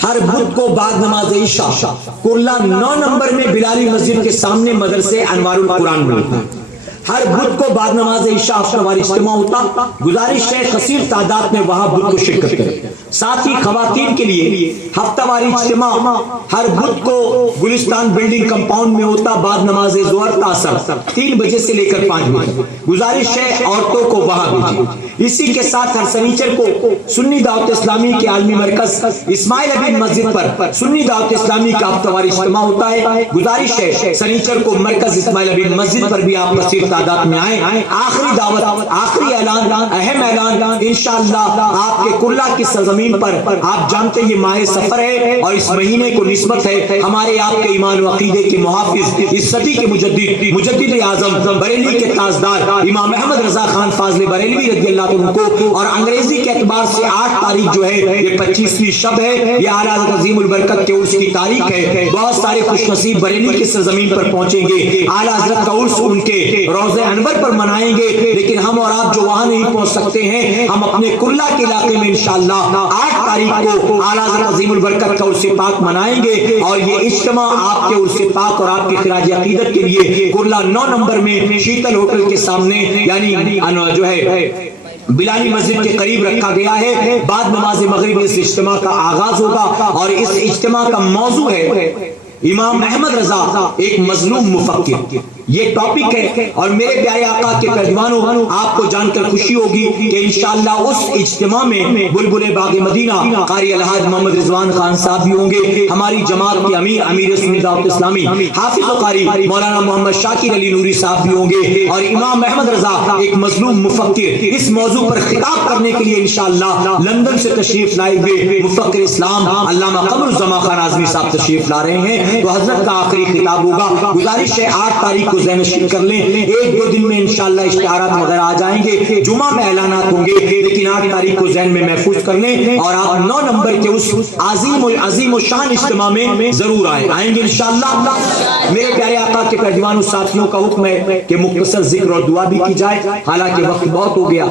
ہر بدھ کو بعد نماز عشاء کرلا 9 نمبر میں بلالی مسجد کے سامنے مدرسے انوار القرآن میں ہوتا ہے۔ ہر بدھ کو بعد نماز عشاء ہفتہ وار اجتماع ہوتا، گزارش ہے کثیر تعداد میں وہاں بدھ کو شرکت کرے۔ ساتھ ہی خواتین کے لیے ہفتہ واری اجتماع ہر بدھ کو گلستان بلڈنگ کمپاؤنڈ میں ہوتا، بعد نماز ظہر تاثر 3 بجے سے لے کر 5 بجے۔ گزارش ہے عورتوں کو وہاں بھیجیں۔ اسی کے ساتھ ہر سنیچر کو سنی دعوت اسلامی کے عالمی مرکز اسماعیل ابن مسجد پر سنی دعوت اسلامی کا ہفتہ واری اجتماع ہوتا ہے۔ گزارش ہے سنیچر کو مرکز اسماعیل ابن مسجد پر بھی آپ کثیر تعداد میں آئیں۔ آخری دعوت، آخری اعلان، اہم اعلان، انشاءاللہ آپ کے کرلا کی سرزمین پر آپ جانتے یہ ماہ سفر ہے اور اس مہینے کو نسبت ہے ہمارے آپ کے ایمان و عقیدے کے محافظ، اس صدی کے مجدد اعظم بریلی کے تاجدار امام احمد رضا خان فاضل بریلوی رضی اللہ عنہ کو، اور انگریزی کے اعتبار سے 8 تاریخ جو ہے یہ 25ویں شب ہے، یہ اعلیٰ حضرت عظیم البرکت کے عرس کی تاریخ ہے۔ بہت سارے خوش نصیب بریلی کی سرزمین پر پہنچیں گے، اعلیٰ حضرت کا عرس ان کے روضہ انور پر منائیں گے، لیکن ہم اور آپ جو وہاں نہیں پہنچ سکتے ہیں، ہم اپنے کرلا کے علاقے میں انشاءاللہ 8 تاریخ کو اعلیٰ حضرت عظیم البرکت کا عرس پاک منائیں گے، اور یہ اجتماع آپ کے عرس پاک اور آپ کے خراج عقیدت کے لیے کرلا 9 نمبر میں شیتل ہوٹل کے سامنے یعنی جو ہے بلالی مسجد کے قریب رکھا گیا ہے۔ بعد نماز مغرب اس اجتماع کا آغاز ہوگا، اور اس اجتماع کا موضوع ہے امام احمد رضا ایک مظلوم مفکر، یہ ٹاپک ہے۔ اور میرے پیارے آقا کے پیروانوں، آپ کو جان کر خوشی ہوگی کہ انشاءاللہ اس اجتماع میں بلبل باغ مدینہ قاری الحاج محمد رضوان خان صاحب بھی ہوں گے، ہماری جماعت کے امیر سنی دعوت اسلامی حافظ و قاری مولانا محمد شاکر علی نوری صاحب بھی ہوں گے، اور امام احمد رضا ایک مظلوم مفکر، اس موضوع پر خطاب کرنے کے لیے انشاءاللہ لندن سے تشریف لائے ہوئے مفکر اسلام علامہ قمر الزمان خان اعظمی صاحب تشریف لا رہے ہیں، تو حضرت کا آخری خطاب ہوگا۔ گزارش ہے 8 تاریخ کو ذہن نشین کر لیں، 1-2 دن میں انشاءاللہ اشتہارات وغیرہ آ جائیں گے، جمعہ میں اعلانات ہوں گے، لیکن 8 تاریخ کو ذہن میں محفوظ کر لیں، اور آپ 9 نمبر کے اس عظیم و شان اجتماع میں ضرور آئیں گے انشاءاللہ۔ میرے پیارے آقا کے پیروانوں، ساتھیوں کا حکم ہے کہ مختصر ذکر اور دعا بھی کی جائے، حالانکہ وقت بہت ہو گیا۔